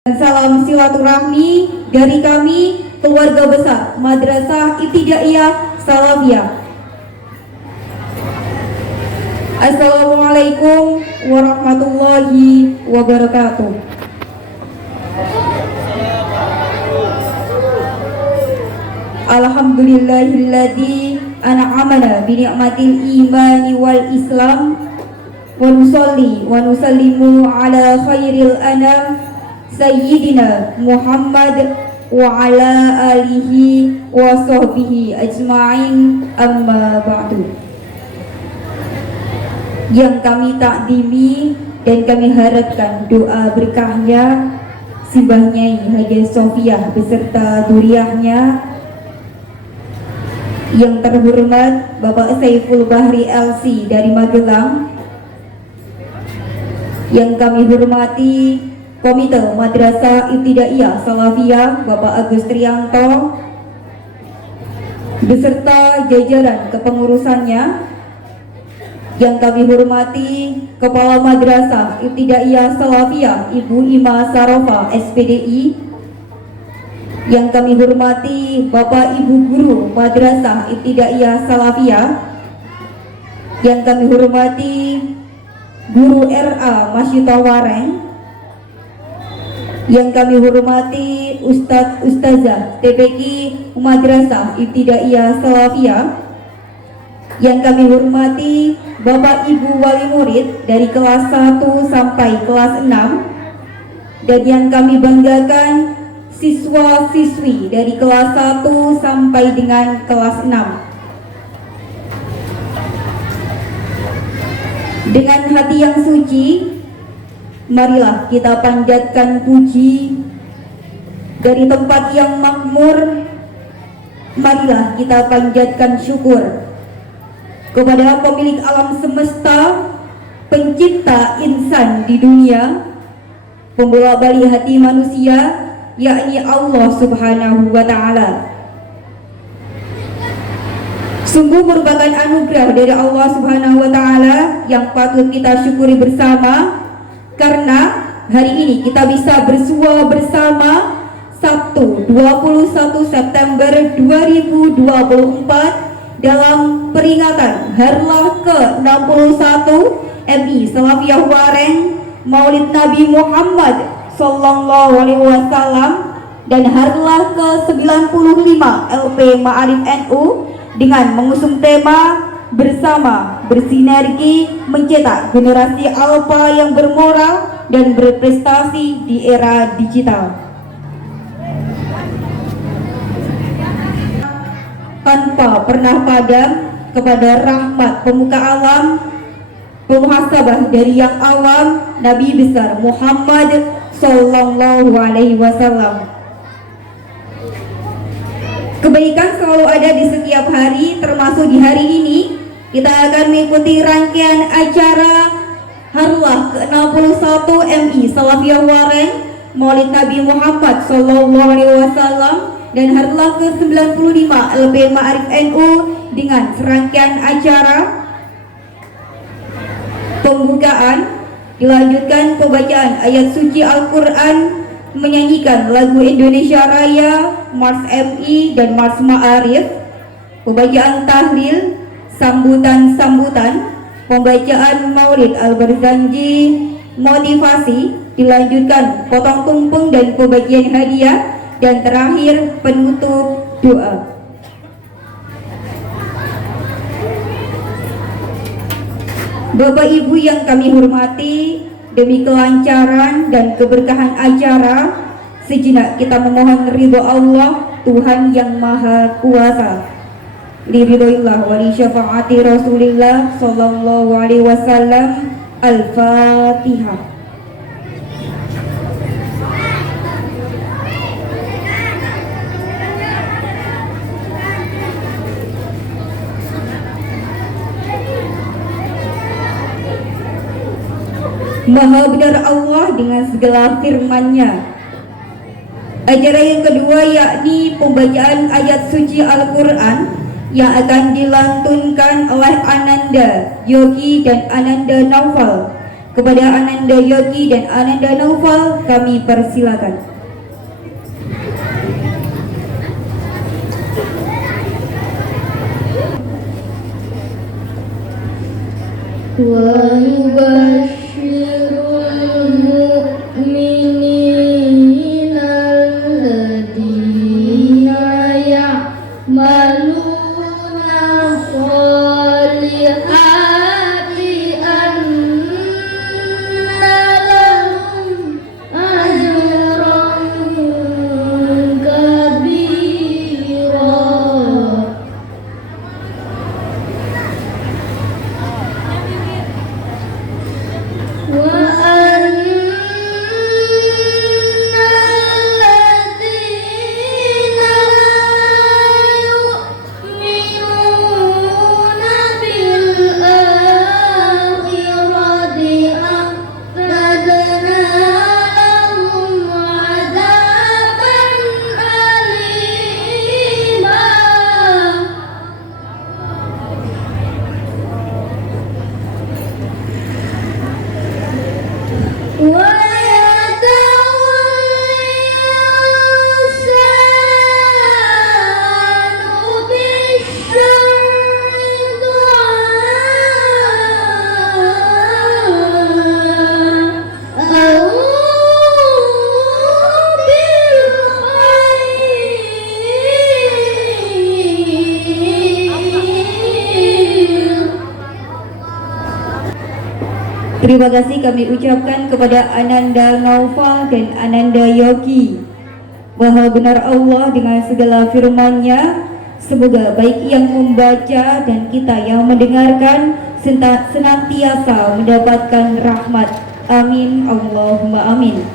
Salam silaturahmi dari kami keluarga besar Madrasah Ibtidaiyah Salafiyah. Assalamualaikum warahmatullahi wabarakatuh. Alhamdulillahilladzi an'amana bi ni'matil imani wal islam wa nusalli wa nusallimu ala khairil anam Sayyidina Muhammad wa ala alihi wa sahbihi ajma'in, amma ba'du. Yang kami takdimi dan kami harapkan doa berkahnya Simbah Nyai Haja Sofiah beserta duriahnya. Yang terhormat Bapak Saiful Bahri LC dari Magelang. Yang kami hormati Komite Madrasah Ibtidaiyah Salafiyah Bapak Agus Trianto beserta jajaran kepengurusannya. Yang kami hormati Kepala Madrasah Ibtidaiyah Salafiyah Ibu Ima Sarofa SPDI. Yang kami hormati Bapak Ibu Guru Madrasah Ibtidaiyah Salafiyah. Yang kami hormati Guru RA Masyitah Wareng. Yang kami hormati Ustadz Ustazah TPQ Madrasah Ibtidaiyah Salafiyah. Yang kami hormati Bapak Ibu Wali Murid dari kelas 1 sampai kelas 6. Dan yang kami banggakan siswa-siswi dari kelas 1 sampai dengan kelas 6. Dengan hati yang suci, marilah kita panjatkan puji dari tempat yang makmur. Marilah kita panjatkan syukur kepada pemilik alam semesta, pencipta insan di dunia, pembola balik hati manusia, yakni Allah Subhanahu wa Ta'ala. Sungguh merupakan anugerah dari Allah Subhanahu wa Ta'ala yang patut kita syukuri bersama. Karena hari ini kita bisa bersua bersama Sabtu 21 September 2024 dalam peringatan Harlah ke-61 MI Salafiyah Wareng Maulid Nabi Muhammad Sallallahu Alaihi Wasallam dan Harlah ke-95 LP Ma'arif NU dengan mengusung tema bersama bersinergi mencetak generasi alfa yang bermoral dan berprestasi di era digital. Tanpa pernah padam kepada rahmat pemuka alam, pemuhasabah dari yang awam, Nabi besar Muhammad Sallallahu Alaihi Wasallam. Kebaikan selalu ada di setiap hari, termasuk di hari ini. Kita akan mengikuti rangkaian acara Harlah ke-61 MI Salafiyah Wareng Maulid Nabi Muhammad Sallallahu Alaihi Wasallam dan Harlah ke-95 LP Ma'arif NU dengan serangkaian acara pembukaan, dilanjutkan pembacaan ayat suci Al-Quran, menyanyikan lagu Indonesia Raya, Mars MI dan Mars Ma'arif, pembacaan tahlil, sambutan-sambutan, pembacaan Maulid Al-Barzanji, motivasi, dilanjutkan potong tumpeng dan pembagian hadiah, dan terakhir penutup doa. Bapak Ibu yang kami hormati, demi kelancaran dan keberkahan acara, sejenak kita memohon ridho Allah Tuhan yang Maha Kuasa. Liridhoillah wa li syafaati Rasulillah Sallallahu Alaihi Wasallam. Al-Fatihah. Maha benar Allah dengan segala firman-Nya. Acara yang kedua yakni pembacaan ayat suci Al-Quran yang akan dilantunkan oleh Ananda Yogi dan Ananda Naufal Kepada Ananda Yogi dan Ananda Naufal kami persilakan. Wa yubashshirul mu'minina alladhina ya'maluna sholihati anna lahum ajran kabira. Terima kasih kami ucapkan kepada Ananda Naufal dan Ananda Yogi. Bahwa benar Allah dengan segala firman-Nya, semoga baik yang membaca dan kita yang mendengarkan senantiasa mendapatkan rahmat. Amin, Allahumma amin.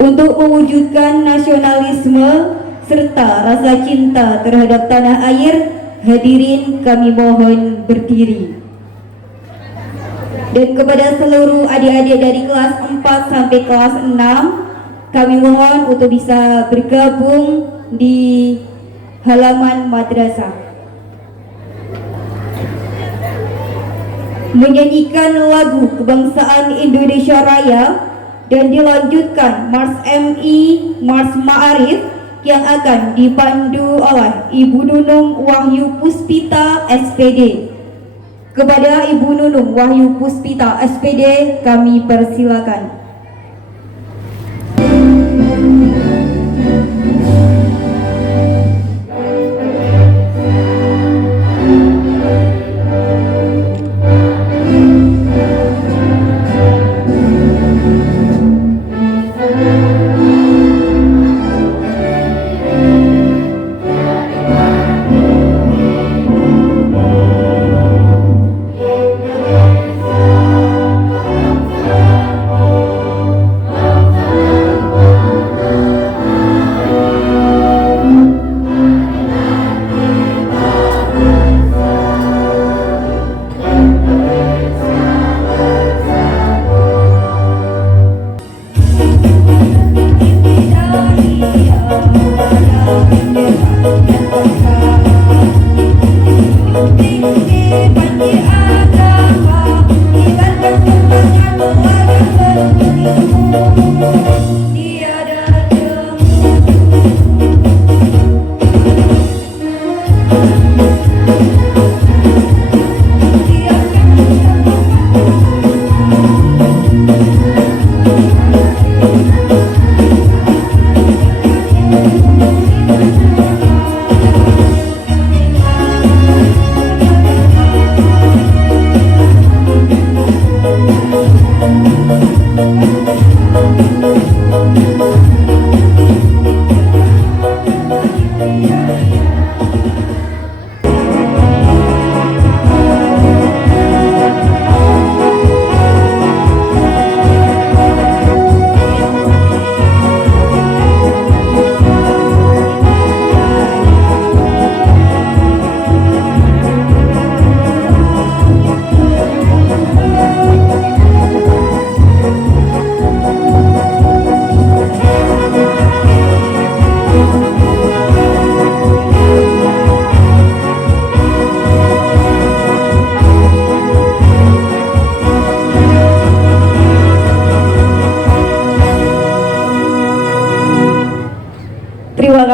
Untuk mewujudkan nasionalisme serta rasa cinta terhadap tanah air, hadirin kami mohon berdiri. Dan kepada seluruh adik-adik dari kelas 4 sampai kelas 6, kami mohon untuk bisa bergabung di halaman madrasah. Menyanyikan lagu kebangsaan Indonesia Raya dan dilanjutkan Mars MI, Mars Ma'arif yang akan dipandu oleh Ibu Nunung Wahyu Puspita SPD. Kepada Ibu Nunung Wahyu Puspita SPD kami persilakan.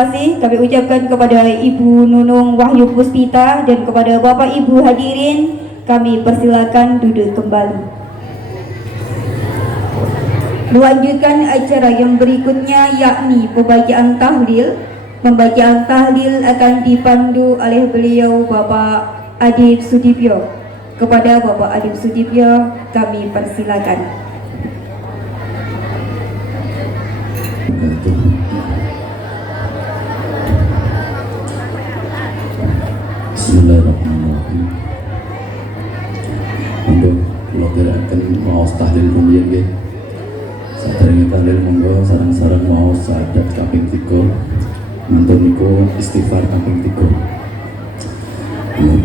kasih kami ucapkan kepada Ibu Nunung Wahyu Puspita dan kepada Bapak Ibu hadirin, kami persilakan duduk kembali. Melanjutkan acara yang berikutnya yakni pembacaan tahlil. Pembacaan tahlil akan dipandu oleh beliau Bapak Adib Sudibyo. Kepada Bapak Adib Sudibyo kami persilakan. Bismillahirrahmanirrahim. Monggo kula teraken maos tahlil rumiyin nggih. Saderenge tahlil monggo sareng-sareng maos syahadat kaping 3. Mantun niku istighfar kaping 3.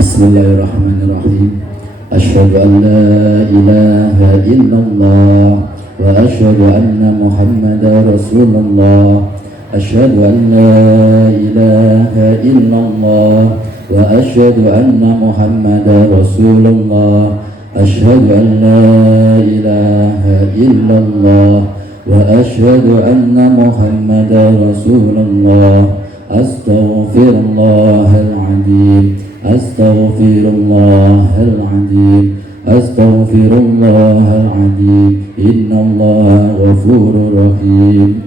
Bismillahirrahmanirrahim. Asyhadu an la ilaha illallah wa asyhadu anna Muhammadar Rasulullah. Asyhadu an la ilaha illallah wa asyhadu anna Muhammadar Rasulullah. Asyhadu an la ilaha illallah wa asyhadu anna Muhammadar Rasulullah. Astaghfirullahal azim. Astaghfirullahal azim. Astaghfirullahal azim. Innallaha ghafurur rahim.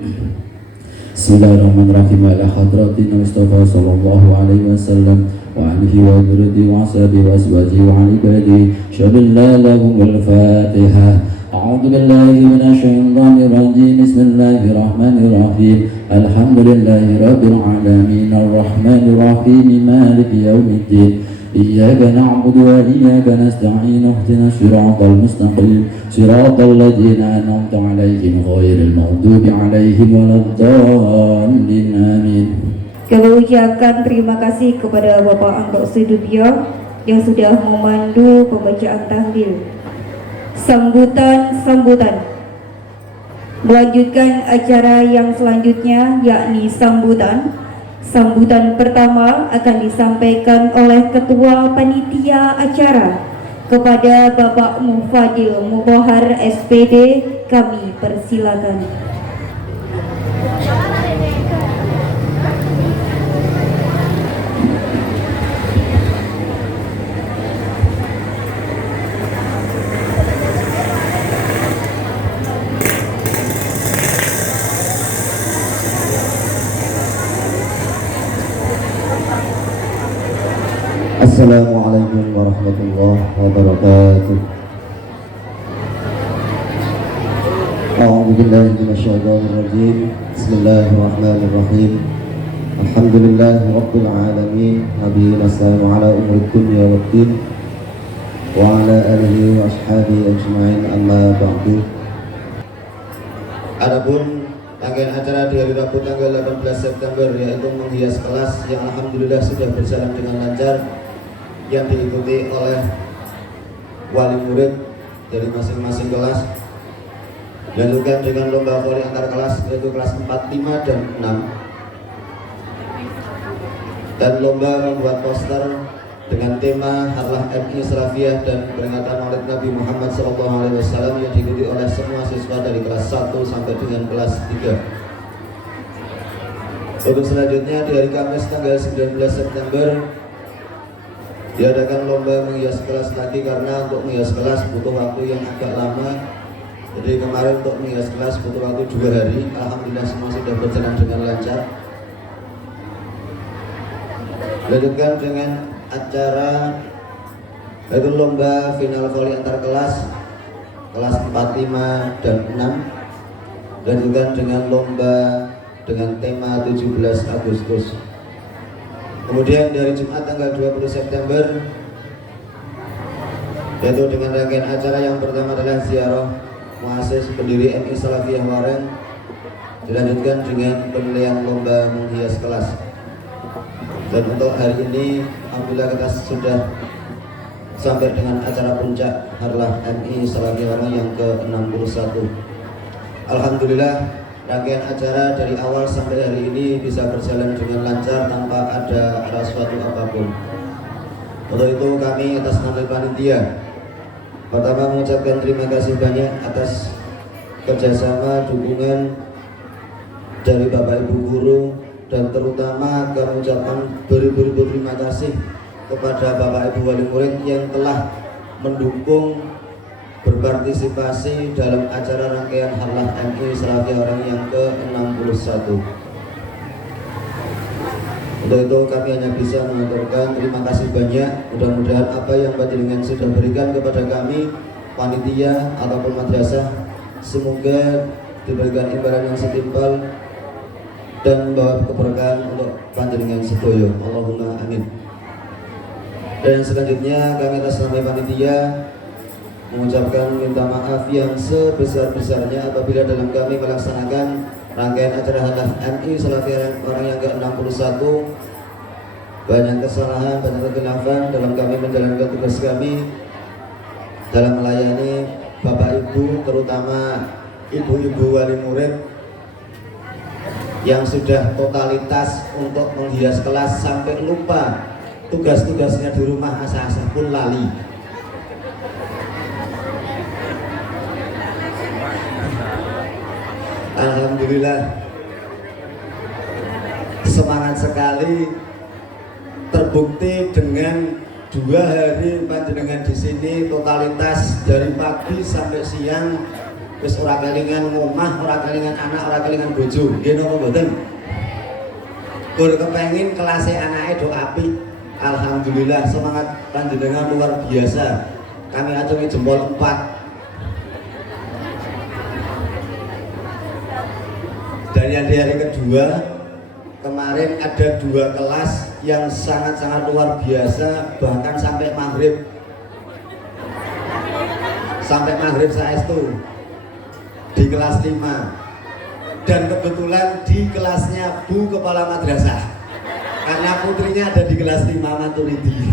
Bismillahirrahmanirrahim. Ala hadratin Mustafa sallallahu alaihi wasallam wa alihi wa dzurriyyatihi wa ashabihi wa azwajihi wa ibadihi. Syadallahu lahumul Fatihah. A'udzu billahi minasyaitonir rajim. Bismillahirrahmanirrahim. Alhamdulillahi rabbil alamin arrahmanir rahim maliki yaumiddin. Iyyaka na'budu wa iyyaka nasta'in. Ihdinas siratal mustaqim. Siratal ladzina an'amta 'alaihim ghairil maghdubi 'alaihim waladdallin. Amin. Kami ucapkan terima kasih kepada Bapak Angkok Sudibyo yang sudah memandu pembacaan tahlil. Sambutan. Melanjutkan acara yang selanjutnya yakni sambutan. Sambutan pertama akan disampaikan oleh Ketua Panitia Acara kepada Bapak Mufadil Mutahhar SPD. Kami persilakan. Assalamualaikum warahmatullahi wabarakatuh. A'udzu billahi minasyaitonir rajim. Bismillahirrahmanirrahim. Alhamdulillahi rabbil alamin. Nabiyina sallallahu ala umuri dunya waddin wa ala alihi wa ashabihi ajma'in, amma ba'du. Adapun rangkaian acara di hari Rabu tanggal 18 September yaitu menghias kelas yang alhamdulillah sudah berjalan dengan lancar, yang diikuti oleh wali murid dari masing-masing kelas. Dilanjutkan dengan lomba voli antar kelas yaitu kelas 4, 5, dan 6, dan lomba membuat poster dengan tema Harlah MI Salafiyah dan peringatan Maulid Nabi Muhammad SAW yang diikuti oleh semua siswa dari kelas 1 sampai dengan kelas 3. Untuk selanjutnya di hari Kamis tanggal 19 September diadakan lomba menghias kelas lagi, karena untuk menghias kelas butuh waktu yang agak lama. Jadi kemarin untuk menghias kelas butuh waktu 2 hari. Alhamdulillah semua sudah berjalan dengan lancar. Lanjutkan dengan acara yaitu lomba final voli antar kelas 4, 5, dan 6. Lanjutkan dengan lomba dengan tema 17 Agustus. Kemudian dari Jumat tanggal 20 September yaitu dengan rangkaian acara yang pertama adalah ziarah muassis pendiri MI Salafiyah Waren, dilanjutkan dengan penilaian lomba menghias kelas. Dan untuk hari ini alhamdulillah kita sudah sampai dengan acara puncak Harlah MI Salafiyah Waren yang ke-61. Alhamdulillah rangkaian acara dari awal sampai hari ini bisa berjalan dengan lancar tanpa ada suatu apapun. Untuk itu kami atas nama panitia pertama mengucapkan terima kasih banyak atas kerjasama dukungan dari Bapak Ibu guru dan terutama kami ucapkan beribu-ribu terima kasih kepada Bapak Ibu Wali Murid yang telah mendukung berpartisipasi dalam acara rangkaian Harlah MI Salafiyah Wareng yang ke-61. Untuk itu kami hanya bisa mengaturkan terima kasih banyak. Mudah-mudahan apa yang panjenengan sudah berikan kepada kami, panitia ataupun madrasah, semoga diberikan imbalan yang setimpal dan membawa keberkahan untuk panjenengan sedoyo. Allahumma amin. Dan selanjutnya kami atas nama panitia mengucapkan minta maaf yang sebesar-besarnya apabila dalam kami melaksanakan rangkaian acara Harlah MI Salafiyah Wareng yang ke-61 banyak kesalahan, banyak kekhilafan dalam kami menjalankan tugas kami dalam melayani Bapak Ibu, terutama ibu-ibu wali murid yang sudah totalitas untuk menghias kelas sampai lupa tugas-tugasnya di rumah, asa-asa pun lali. Alhamdulillah semangat sekali, terbukti dengan 2 hari panjenengan di sini totalitas dari pagi sampai siang, wis ora kelingan ngomah, ora kelingan anak, ora kelingan bojo. Nggih napa mboten? Gur kepengin kelase anake do apik. Alhamdulillah semangat panjenengan luar biasa. Kami acungi jempol 4. Dan yang di hari kedua kemarin ada 2 kelas yang sangat-sangat luar biasa, bahkan sampai maghrib saestu di kelas 5, dan kebetulan di kelasnya Bu Kepala Madrasah karena putrinya ada di kelas 5 Maturidi.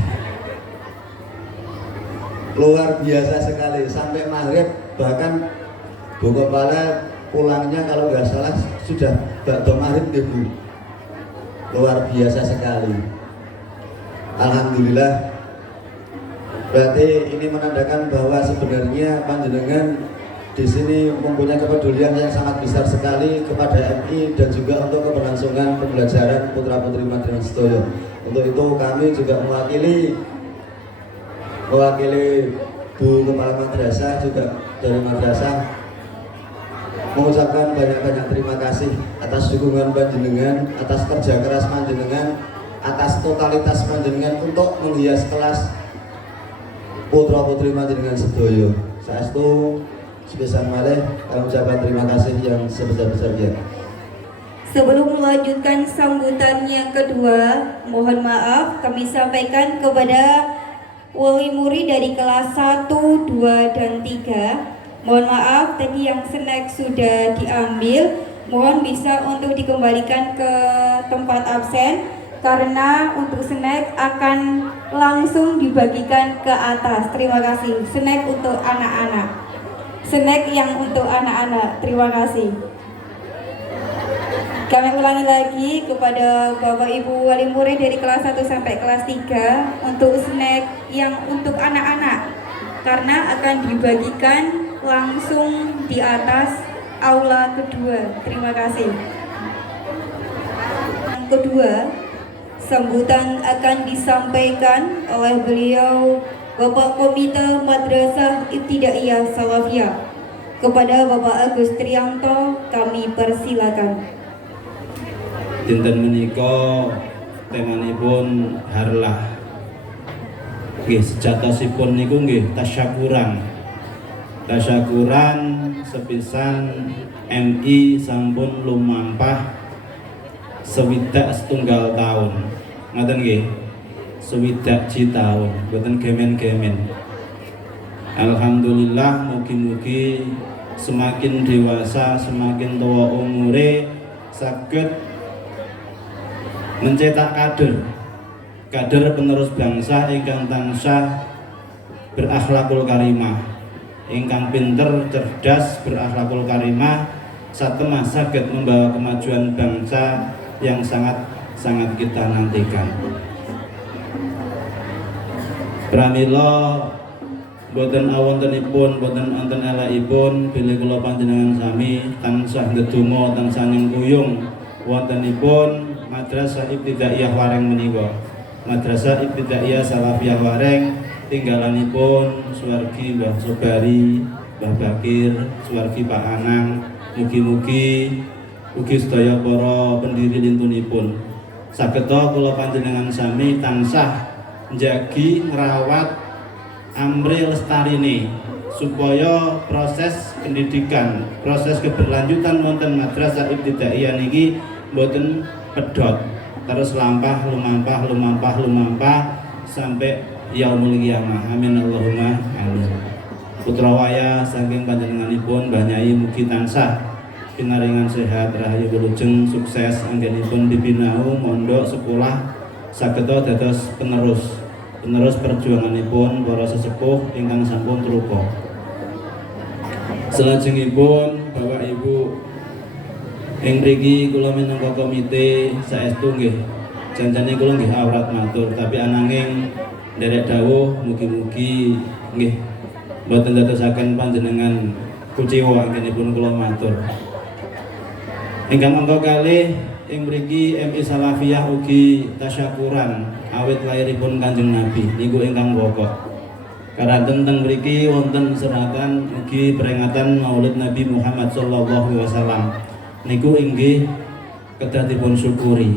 Luar biasa sekali sampai maghrib, bahkan Bu Kepala pulangnya kalau nggak salah sudah bakdo maghrib deh Bu. Luar biasa sekali. Alhamdulillah. Berarti ini menandakan bahwa sebenarnya panjenengan di sini mempunyai kepedulian yang sangat besar sekali kepada MI dan juga untuk keberlangsungan pembelajaran putra-putri Madinah Sedoyo. Untuk itu kami juga mewakili Bu Kepala Madrasah juga dari madrasah mengucapkan banyak-banyak terima kasih atas dukungan panjenengan, atas kerja keras panjenengan, atas totalitas panjenengan untuk menghias kelas putra putri panjenengan sedoyo. Saestu sebesar malih kami ucapkan terima kasih yang sebesar-besarnya. Sebelum melanjutkan sambutan yang kedua, mohon maaf kami sampaikan kepada wali murid dari kelas 1, 2, dan 3. Mohon maaf tadi yang snack sudah diambil, mohon bisa untuk dikembalikan ke tempat absen karena untuk snack akan langsung dibagikan ke atas. Terima kasih. Snack untuk anak-anak. Snack yang untuk anak-anak. Terima kasih. Kami ulangi lagi kepada Bapak Ibu wali murid dari kelas 1 sampai kelas 3 untuk snack yang untuk anak-anak karena akan dibagikan langsung di atas aula kedua. Terima kasih. Yang kedua, sambutan akan disampaikan oleh beliau Bapak Komite Madrasah Ibtidaiyah Salafiyah. Kepada Bapak Agus Trianto kami persilakan. Dinten menika temanipun harlah. Nggih sejatosipun niku nggih tasyakuran sepisan MI sampun lumampah 61 tahun. Ngoten nggih. 61 tahun, boten gemen-gemen. Alhamdulillah, mugi-mugi semakin dewasa, semakin tua umure saged mencetak kader penerus bangsa ingkang tansah berakhlakul karimah, ingkang pinter, cerdas, berakhlakul karimah, satemah saged membawa kemajuan bangsa yang sangat kita nantikan. Pramila boten awontenipun, boten wonten elakipun bilih kula panjenengan sami tansah ndedonga tansah nyengkuyung wontenipun Madrasah Ibtidaiyah Wareng menika. Madrasah Ibtidaiyah Salafiyah Wareng tinggalanipun suwargi Mbah Sobari, Mbah Bakir, suwargi Pak Anang. Mugi-mugi ugi sedaya para pendiri lintunipun sageta kula panjenengan sami tansah njagi ngrawat amri lestarine supaya proses pendidikan, proses keberlanjutan wonten Madrasah Ibtidaiyah niki mboten pedhot terus lampah lumampah sampai yaumul qiyamah. Amin Allahumma amin. Putra wayah saking panjenenganipun Mbah Nyai mugi tansah pinaringan sehat rahayu wilujeng sukses anggenipun dibinau mondok sekolah sageta dados penerus perjuanganipun para sesepuh ingkang sampun trupa. Selajengipun Bapak Ibu ing mriki kula minangka komite saestu nggih janjane kula nggih awrat matur tapi ananging nderek dawuh mugi-mugi nggih mboten dadosaken panjenengan kuciwa anggenipun kula matur. Ingkang mangka kalih ing mriki MI Salafiyah ugi tasyakuran awit lairipun Kanjeng Nabi niku ingkang pokok. Karanten teng mriki wonten seratan ugi peringatan Maulid Nabi Muhammad sallallahu alaihi wasallam. Niku inggih kedah dipun syukuri.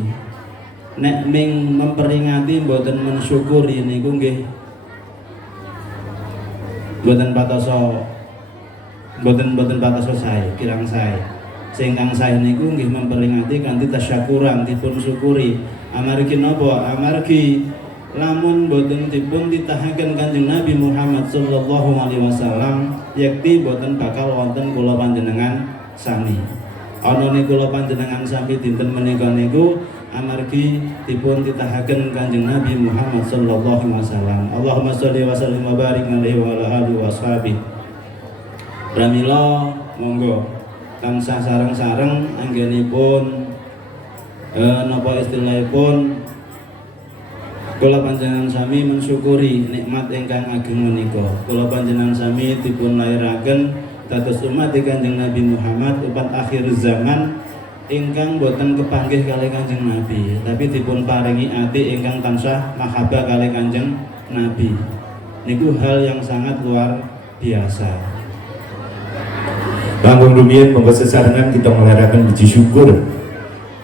Nek ming memperingati mboten mensyukuri niku nggih mboten patoso sae, kirang sae. Singkang sae niku nggih memperingati kanthi tasyakuran dipun syukuri. Amargi napa? Amargi lamun boten dipun titahaken Kanjeng Nabi Muhammad sallallahu alaihi wasallam yakti boten bakal wonten kula panjenengan sami. Ana niku kula panjenengan sami dinten menika niku amargi dipun titahaken Kanjeng Nabi Muhammad sallallahu alaihi wasallam. Allahumma sholli wa sallim wa barik alaihi wa ala alihi washabihi. Pramila monggo tansah sareng-sareng anggenipun napa istilahipun kula panjenengan sami mensyukuri nikmat ingkang ageng menika. Kula panjenengan sami dipun lairaken dados umat Kanjeng Nabi Muhammad umat akhir zaman ingkang boten kepanggih kalih Kanjeng Nabi, tapi dipun paringi ati ingkang tansah mahabbah kalih Kanjeng Nabi. Niku hal yang sangat luar biasa. Langkung rumiyin monggo sesarengan kita nglahiraken puji syukur.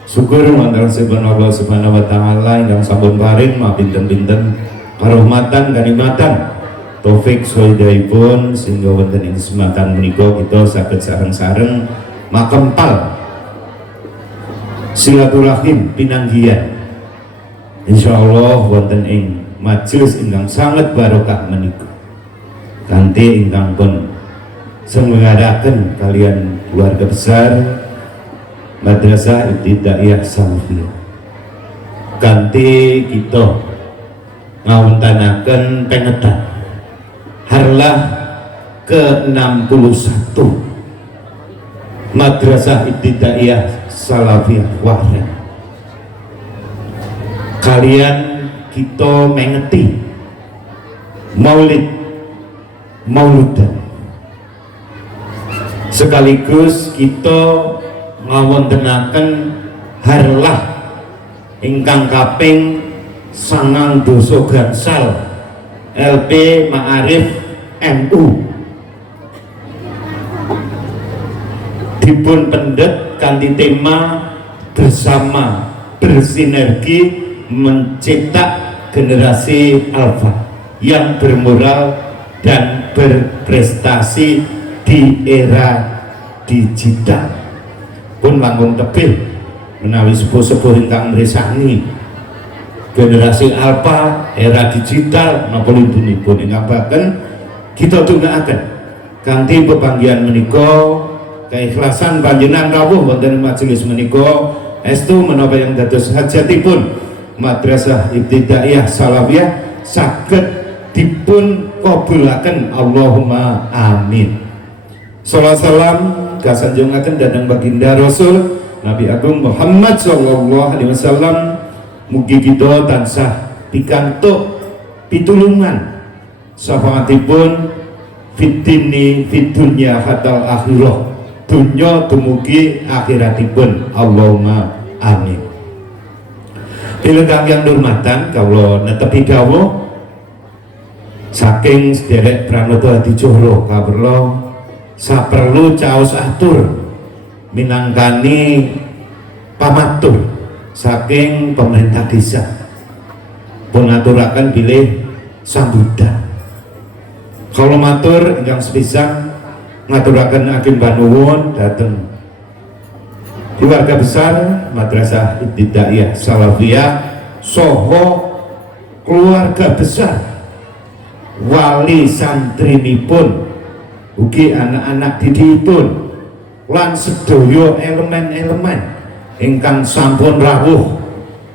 Syukur wonten Allah Subhanahu wa taala ingkang sampun paring mapinten-pinten karahmatan kanikmatan taufik sahidahipun sehingga wonten ing sematan menika kita saged sareng-sareng makempal silaturahim pinanggihan. Insyaallah wonten ing majelis ingkang sangat barokah menika. Kanthi ingkang pun semengadaken kalian keluarga besar Madrasah Ibtidaiyah Salafiyah. Kanthi kita ngawuntanaken pengetan harlah ke-61 Madrasah Ibtidaiyah Salafiyah Wareng. Kalian kita mengeti mauludan sekaligus kita ngawontenaken harlah ingkang kaping 9 gangsal LP Ma'arif MU dipun pendet kanthi tema bersama bersinergi mencetak generasi alfa yang bermoral dan berprestasi di era digital. Pun langkung tebih menawi sepuh-sepuh ingkang mresani generasi alfa era digital napa lintunipun ingkang baken kita tungaaken kanthi pepanggihan menika keikhlasan panjenengan rawuh wonten majelis menika estu menapa yang dados hajatipun Madrasah Ibtidaiyah Salafiyah saged dipun kabulaken Allahumma amin. Shalawat salam kasanjungaken dhateng baginda Rasul Nabi Agung Muhammad sallallahu alaihi wasallam. Mugi kita tansah pikantuk pitulungan syafaatipun fid dini fid dunya hatal akhirah, dunya dumugi akhiratipun. Allahumma amin. Bila kalian durmatan kalau netepi dawuh saking sederek pranoto hadi joro kaperlo saperlu caos atur minangkani pamatur saking pemerintah desa pun aturakan bilih sambutan. Kalau matur ingkang sepisan ngaturaken ageng panuwun dhateng keluarga besar Madrasah Ibtidaiyah Salafiyah soho keluarga besar wali santrinipun ugi anak-anak didikipun lan sedaya elemen-elemen ingkang sampun rawuh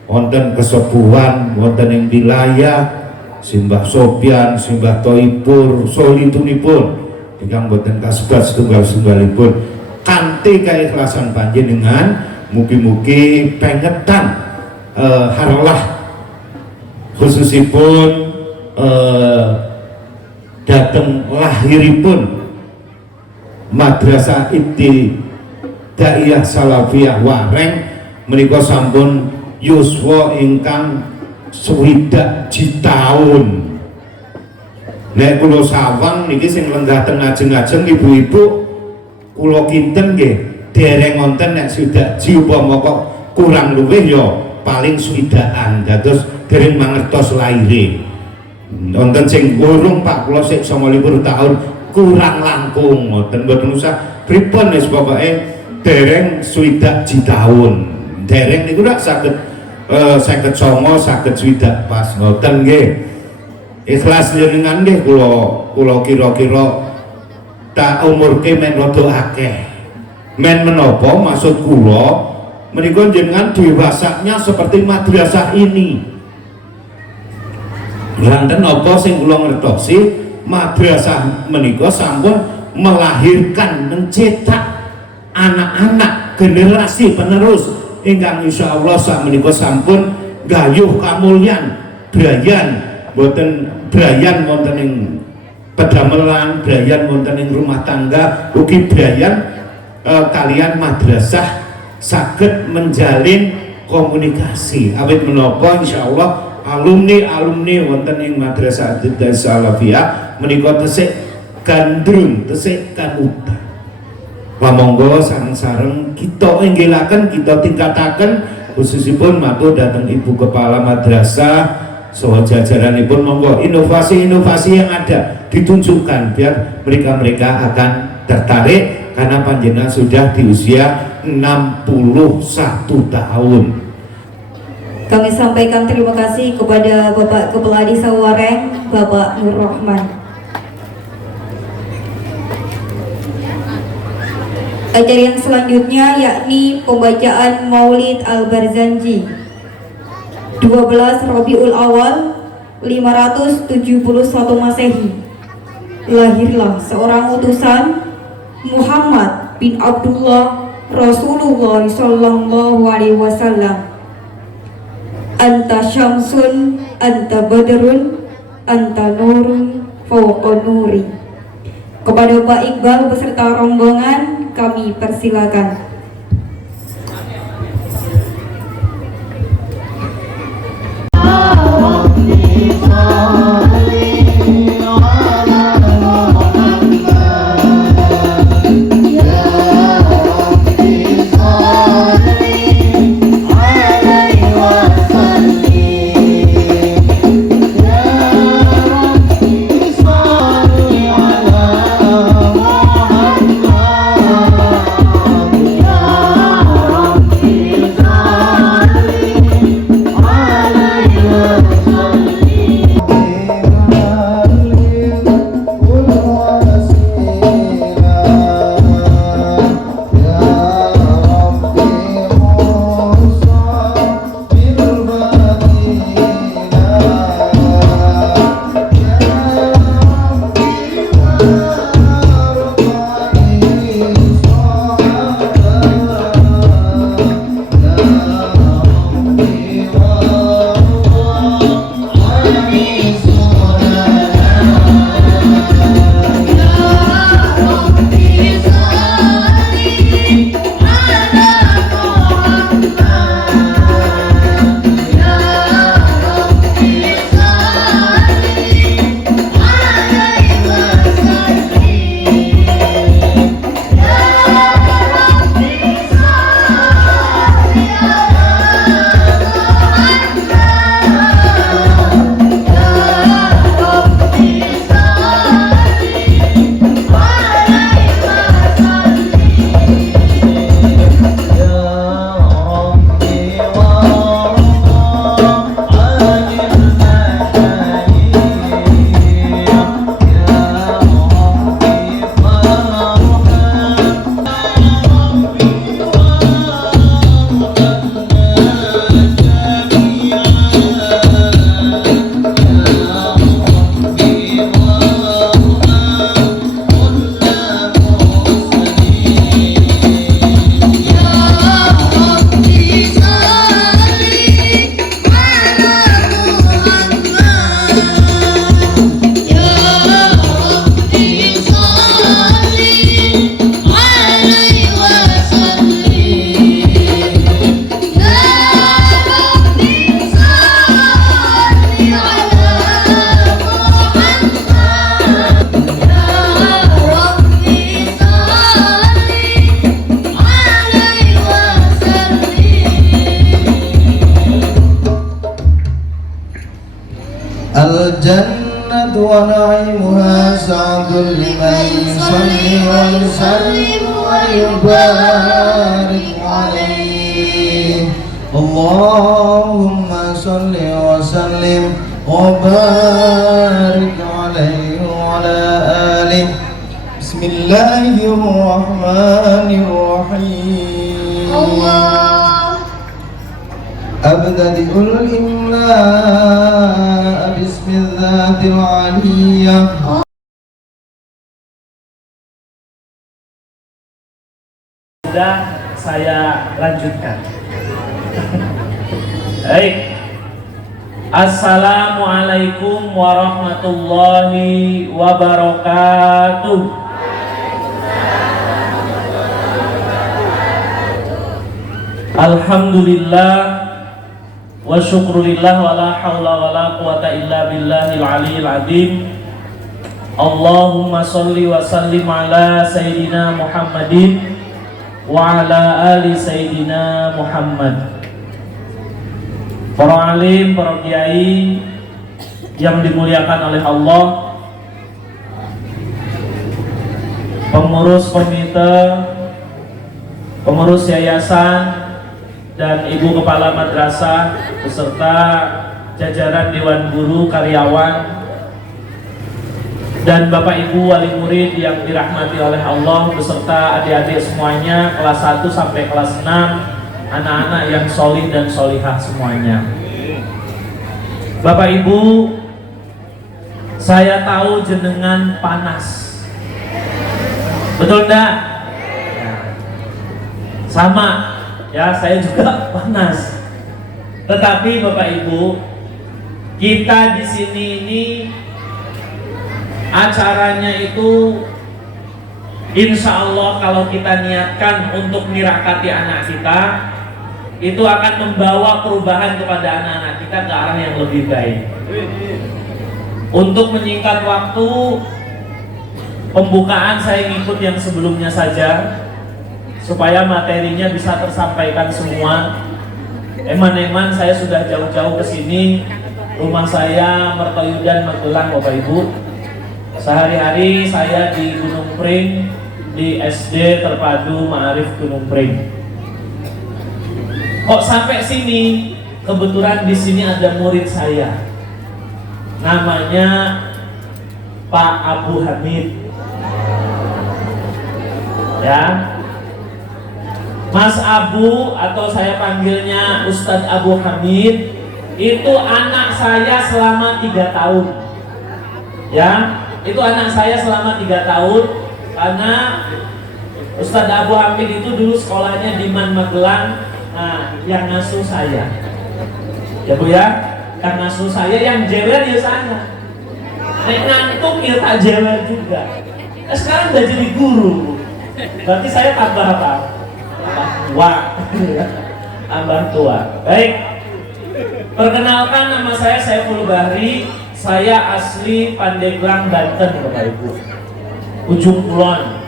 wonten kesepuhan wonten ing wilayah Simbah Sopyan, Simbah Toipur, solitunipun ingkang boten kasebat setunggal-setunggalipun kanthi keikhlasan panjenengan mugi-mugi pengetan harlah khususipun dateng lahiripun Madrasah Ibtidaiyah Salafiyah Wareng menika sampun yuswa ingkang 60 taun. Nek kula sawang niki sing lenggah teng ajeng-ajeng ibu-ibu kula kinten nggih dereng wonten nek swidak ji upama kok kurang luwih ya paling swidakan dados dereng mangertos laire. Wonten sing urung Pak kula sik 29 taun kurang langkung ngoten mboten usah pripun wis pokoke dereng swidak ji taun. Dereng niku rak saged 59 saged swidak pas ngoten nggih. Ikhlas jenengan nggih kula kira-kira tak umurke men rada akeh. Men menapa maksud kula menika jenengan dewasanya seperti madrasah ini. Lanten apa sing kula ngertosi madrasah menika sampun melahirkan mencetak anak-anak generasi penerus ingkang insyaallah sak menika sampun gayuh kamulyan brayan boten brayan wonten ing pedamelan, brayan wonten ing rumah tangga, ugi brayan kalian madrasah saged menjalin komunikasi. Awit menapa insyaallah alumni wonten ing Madrasah Ibtidaiyah Salafiyah menika tesih gandrung, tesih kanuta. Pamonggo sareng-sareng kita enggilaken, kita tingkataken khususipun matur dhateng Ibu Kepala Madrasah saha jajaranipun monggo inovasi-inovasi yang ada ditunjukkan biar mereka akan tertarik karena panjenengan sudah di usia 61 tahun. Kami sampaikan terima kasih kepada Bapak Kepala Desa Wareng, Bapak Nur Rahman. Acara yang selanjutnya yakni pembacaan Maulid Al-Barzanji 12 Rabiul Awal 571 Masehi. Lahirlah seorang utusan Muhammad bin Abdullah Rasulullah sallallahu alaihi wasallam. Anta syamsun, anta badrun, anta nurun fawqa nuri. Kepada Pak Iqbal beserta rombongan kami persilakan. Ya ونعيمها سعد لمن يصلي ويسلم ويبارك عليه اللهم صل وسلم وبارك عليه وعلى آله بسم الله الرحمن الرحيم أبتدئ الإملاء باسم الذات العلية Sudah saya lanjutkan. Baik. Assalamualaikum warahmatullahi wabarakatuh. Alhamdulillah wa syukurillah wa la hawla wa la quwata illa billahil aliyil azim. Allahumma salli wa sallim ala sayyidina Muhammadin wa ala ali sayyidina Muhammad. Para alim, para kiai yang dimuliakan oleh Allah, pengurus komite, pengurus yayasan, dan ibu kepala madrasah beserta jajaran dewan guru, karyawan, dan bapak ibu wali murid yang dirahmati oleh Allah beserta adik-adik semuanya kelas 1 sampai kelas 6, anak-anak yang solih dan solihah semuanya. Bapak ibu, saya tahu jenengan panas, betul enggak? Sama ya, saya juga panas. Tetapi bapak ibu, kita di sini ini acaranya itu insya Allah kalau kita niatkan untuk mirakati anak kita, itu akan membawa perubahan kepada anak-anak kita ke arah yang lebih baik. Untuk menyingkat waktu pembukaan, saya ngikut yang sebelumnya saja supaya materinya bisa tersampaikan semua. Eman-eman saya sudah jauh-jauh ke sini, rumah saya Mertoyudan, Magelang, Bapak Ibu. Sehari-hari saya di Gunung Pring, di SD Terpadu Ma'arif Gunung Pring. Kok sampai sini? Kebetulan di sini ada murid saya, namanya Pak Abu Hamid. Ya, Mas Abu atau saya panggilnya Ustadz Abu Hamid, itu anak saya selama 3 tahun. Ya, itu anak saya selama 3 tahun karena Ustadz Abu Hamid itu dulu sekolahnya di Man Magelang. Nah, yang ngasuh saya, ya Bu ya, yang ngasuh saya, yang jewer ya sana. Nek ngantuk ya tak jewer juga. Nah, sekarang udah jadi guru, berarti saya tambah apa? Tambah tua, tambah tua. Baik, perkenalkan nama saya Saiful Bahri. Saya asli Pandeglang, Banten, Bapak Ibu. Ujung Kulon.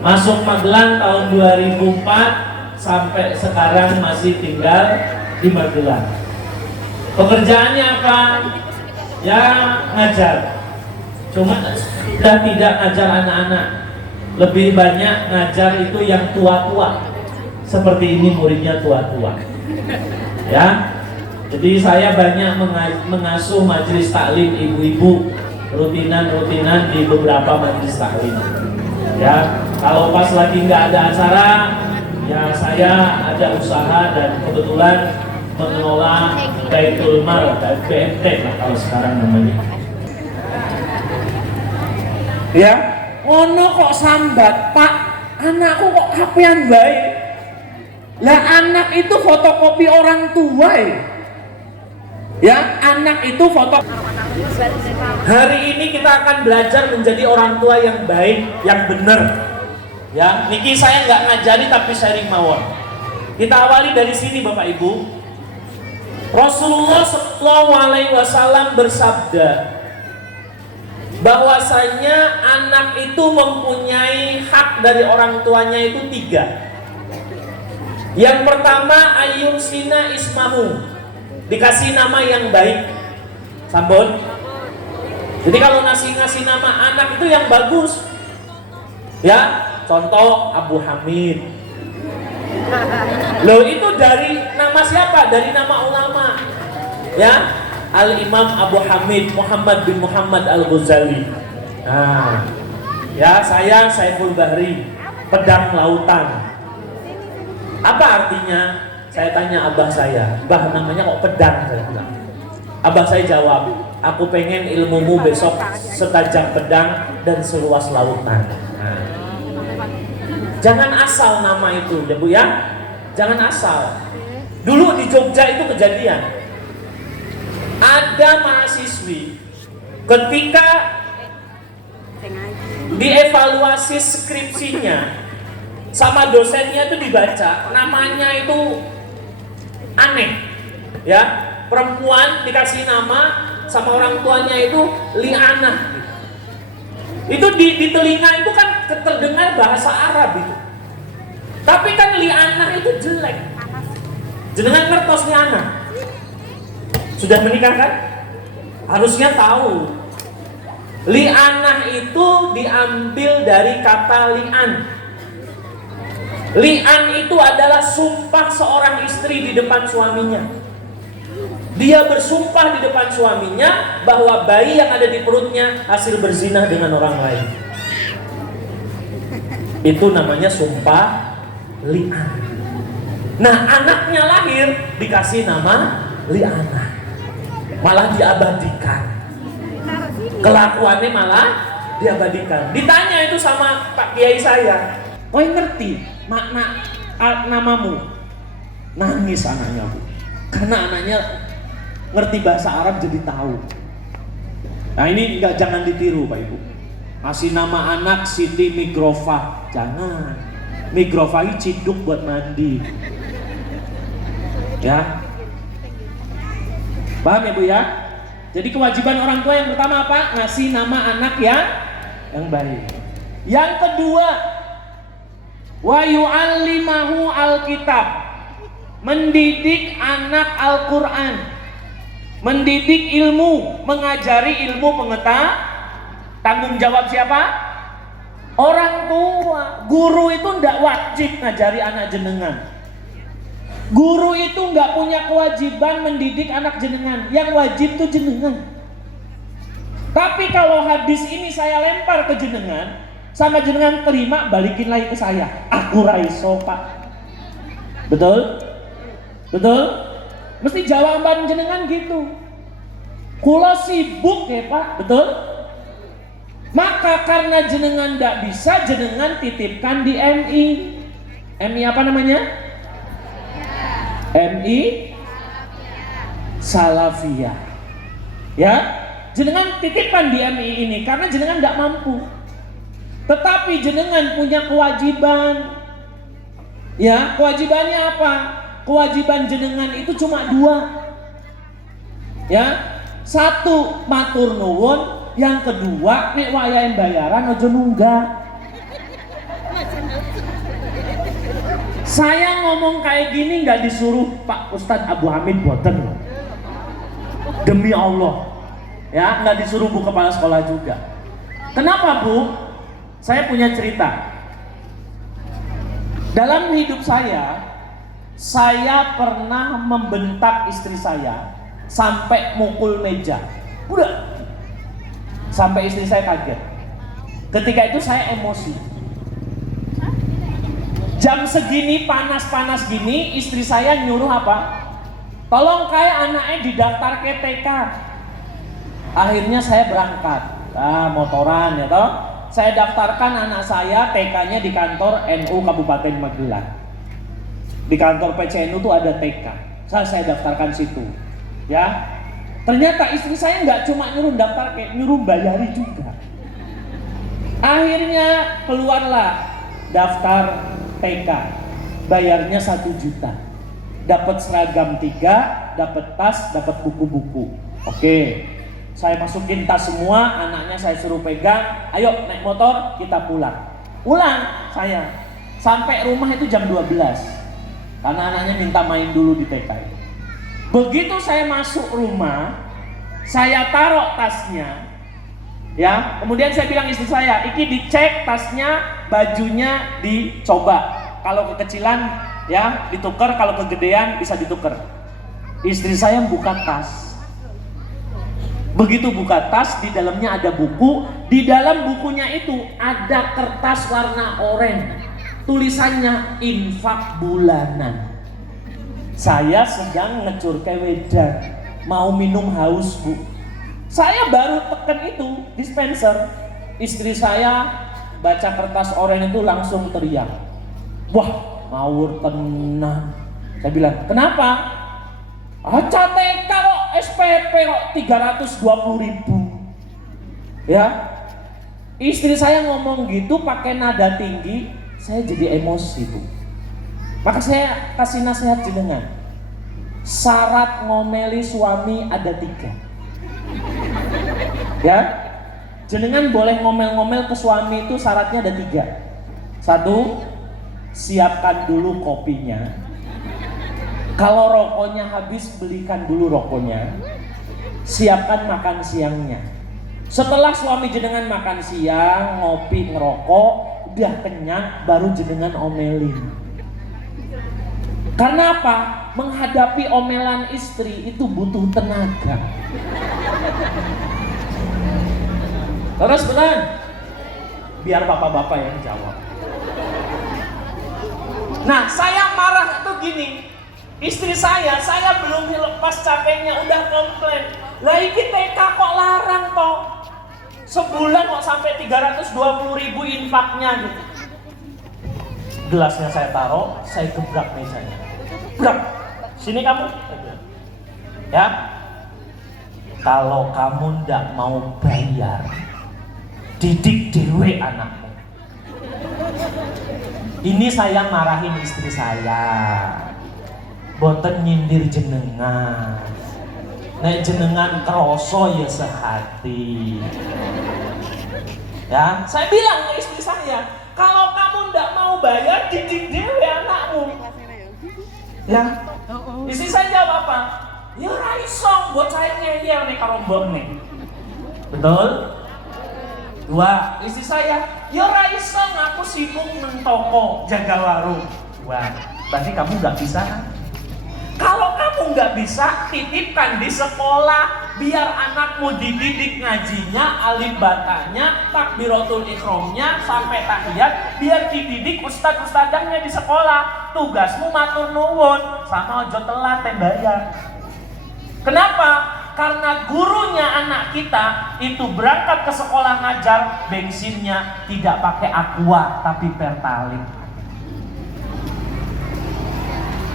Masuk Magelang tahun 2004. Sampai sekarang masih tinggal di Magelang. Pekerjaannya apa? Ya ngajar. Cuma sudah tidak ngajar anak-anak, lebih banyak ngajar itu yang tua-tua. Seperti ini muridnya tua-tua. Ya. Jadi saya banyak mengasuh majelis taklim ibu-ibu, rutinan-rutinan di beberapa majelis taklim. Ya, kalau pas lagi nggak ada acara, ya saya ada usaha dan kebetulan mengelola Baitul Mal dan BMT lah kalau sekarang namanya. Ya, ono kok sambat, Pak, anakku kok kapean baik. Lah anak itu fotokopi orang tua ya, anak itu foto. Hari ini kita akan belajar menjadi orang tua yang baik, yang benar. Ya, niki saya nggak ngajari tapi sharing mawon. Kita awali dari sini Bapak Ibu. Rasulullah SAW bersabda bahwasanya anak itu mempunyai hak dari orang tuanya itu 3. Yang pertama ayun sina ismahu, dikasih nama yang baik. Sampun. Jadi kalau ngasih nama anak itu yang bagus. Ya, contoh Abu Hamid. Loh, itu dari nama siapa? Dari nama ulama. Ya, Al-Imam Abu Hamid Muhammad bin Muhammad Al-Ghazali. Nah, ya, saya Saiful Bahri, pedang lautan. Apa artinya? Saya tanya abah saya, "Bah, namanya kok pedang?" Saya bilang. Abah saya jawab, "Aku pengen ilmumu besok setajam pedang dan seluas lautan." Nah, jangan asal nama itu ya Bu ya. Jangan asal. Dulu di Jogja itu kejadian. Ada mahasiswi ketika dievaluasi skripsinya sama dosennya itu dibaca, namanya itu aneh. Ya, perempuan dikasih nama sama orang tuanya itu Li'anah. Itu di telinga itu kan terdengar bahasa Arab itu. Tapi kan Li'anah itu jelek. Jenengan ngertos Li'anah? Sudah menikah kan? Harusnya tahu. Li'anah itu diambil dari kata li'an. Li'an itu adalah sumpah seorang istri di depan suaminya. Dia bersumpah di depan suaminya bahwa bayi yang ada di perutnya hasil berzinah dengan orang lain. Itu namanya sumpah li'an. Nah, anaknya lahir dikasih nama Li'anah. Malah diabadikan. Kelakuannya malah diabadikan. Ditanya itu sama Pak Kiai saya, "Kau ngerti makna namamu?" Nangis anaknya, Bu. Karena anaknya ngerti bahasa Arab jadi tahu. Nah, ini jangan ditiru Pak Ibu. Kasih nama anak Siti Migrofa, jangan. Migrofa ini ciduk buat mandi. Ya, paham ya Bu ya? Jadi kewajiban orang tua yang pertama apa? Ngasih nama anak yang baik. Yang kedua, wa yu'allimahu alkitab, mendidik anak Al-Quran, mendidik ilmu, mengajari ilmu pengetahuan. Tanggung jawab siapa? Orang tua. Guru itu tidak wajib ngajari anak jenengan. Guru itu nggak punya kewajiban mendidik anak jenengan. Yang wajib itu jenengan. Tapi kalau hadis ini saya lempar ke jenengan, sama jenengan terima, balikin lagi ke saya. Aku raiso Pak. Betul? Betul? Mesti jawaban jenengan gitu. Kula sibuk ya Pak. Betul? Maka karena jenengan tidak bisa, jenengan titipkan di MI. MI apa namanya? MI Salafiyah. Ya, jenengan titipkan di MI ini karena jenengan tidak mampu. Tetapi jenengan punya kewajiban. Ya, kewajibannya apa? Kewajiban jenengan itu cuma dua. Ya, satu matur nuwun. Yang kedua, nek wayahe bayaran aja nunggak. Saya ngomong kayak gini nggak disuruh Pak Ustadz Abu Hamid boten loh. Demi Allah, ya nggak disuruh Bu Kepala Sekolah juga. Kenapa Bu? Saya punya cerita. Dalam hidup saya pernah membentak istri saya sampai mukul meja. Udah. Sampai istri saya kaget. Ketika itu saya emosi. Jam segini panas-panas gini, istri saya nyuruh apa? Tolong kayak anaknya didaftar ke TK. Akhirnya saya berangkat. Motoran ya toh. Saya daftarkan anak saya TK-nya di kantor NU Kabupaten Magelang. Di kantor PCNU tuh ada TK. Saya daftarkan situ. Ya. Ternyata istri saya nggak cuma nyuruh daftar, kayak nyuruh bayari juga. Akhirnya keluarlah daftar TK, bayarnya 1 juta. Dapat seragam 3, dapat tas, dapat buku-buku. Oke, saya masukin tas semua, anaknya saya suruh pegang. Ayo naik motor, kita pulang. Pulang saya sampai rumah itu jam 12. Karena anaknya minta main dulu di TK. Begitu saya masuk rumah, saya taruh tasnya, Ya, kemudian saya bilang istri saya, iki dicek tasnya, bajunya dicoba. Kalau kekecilan ya ditukar, kalau kegedean bisa ditukar. Istri saya buka tas. Begitu buka tas, di dalamnya ada buku. Di dalam bukunya itu ada kertas warna oranye. Tulisannya infak bulanan. Saya sedang ngecur kewedan, mau minum haus bu. Saya baru tekan itu dispenser. Istri saya baca kertas oranye itu langsung teriak, wah ngawur tenang. Saya bilang, kenapa? CTK kok, SPP kok 320.000. Ya, istri saya ngomong gitu pakai nada tinggi, saya jadi emosi bu. Maka saya kasih nasihat jenengan, syarat ngomeli suami ada 3. Ya, jenengan boleh ngomel-ngomel ke suami itu syaratnya ada 3. 1, siapkan dulu kopinya. Kalau rokoknya habis, belikan dulu rokoknya. Siapkan makan siangnya. Setelah suami jenengan makan siang, ngopi, ngerokok, udah kenyang, baru jenengan omelin. Karena apa? Menghadapi omelan istri itu butuh tenaga. Terus benar, biar bapak-bapak yang jawab. Nah, saya marah tuh gini, istri saya belum lepas capeknya udah komplain. Lah iki TK kok larang toh? Sebulan kok sampai 320.000 infaknya gitu. Gelasnya saya taruh, saya gebrak mejanya. Gebrak, sini kamu. Ya, kalau kamu ndak mau bayar, didik dewe anakmu. Ini saya marahin istri saya, boten nyindir jenengan. Nek jenengan kroso ya sehati. Ya, saya bilang ke istri saya, kalau kamu ndak mau bayar, didik dewe anakmu. Ya, istri saya jawab apa? Ya raisong, buat saya ngeyel nih kalau mbok nih. Betul? 2, istri saya, ya raisong aku sibuk nang toko jaga warung. 2, berarti kamu nggak bisa kan? Kalau kamu nggak bisa, titipkan di sekolah, biar anakmu dididik ngajinya, alif batanya, takbiratul ikhramnya, sampai tahiyat, biar dididik ustadz-ustadzahnya di sekolah. Tugasmu matur nuwun, sama ojo telat bayar. Kenapa? Karena gurunya anak kita itu berangkat ke sekolah ngajar, bensinnya tidak pakai Aqua tapi Pertalite.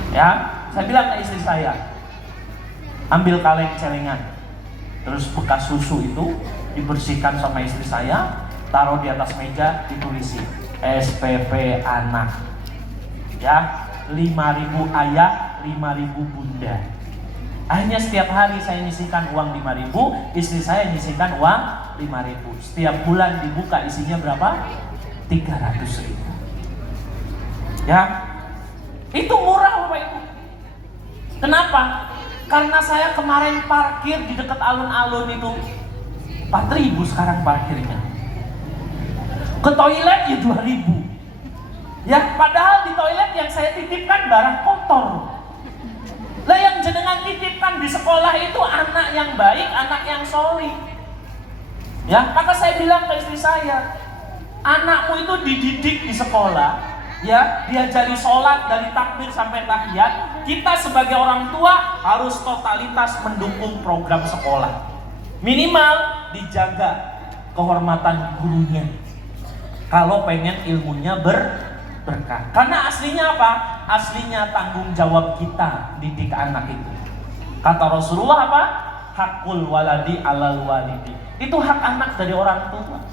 Ya, saya bilang ke istri saya, ambil kaleng celengan, terus bekas susu itu dibersihkan sama istri saya, taruh di atas meja, ditulisi SPP anak. Ya, 5.000 ayah, 5.000 bunda. Akhirnya setiap hari saya nyisihkan uang 5.000, istri saya nyisihkan uang 5.000. Setiap bulan dibuka isinya berapa? 300.000. Ya, itu murah Bapak Ibu. Kenapa? Karena saya kemarin parkir di dekat alun-alun itu 4.000 sekarang parkirnya. Ke toilet ya 2.000. Ya, padahal di toilet yang saya titipkan barang kotor. Lah yang jenengan titipkan di sekolah itu anak yang baik, anak yang solih. Ya, maka saya bilang ke istri saya, anakmu itu dididik di sekolah, ya, diajari sholat dari takbir sampai tahiyat. Kita sebagai orang tua harus totalitas mendukung program sekolah. Minimal dijaga kehormatan gurunya. Kalau pengen ilmunya berkah. Karena aslinya apa? Aslinya tanggung jawab kita didik anak itu. Kata Rasulullah apa? Hakul waladi alal walidi. Itu hak anak dari orang tua.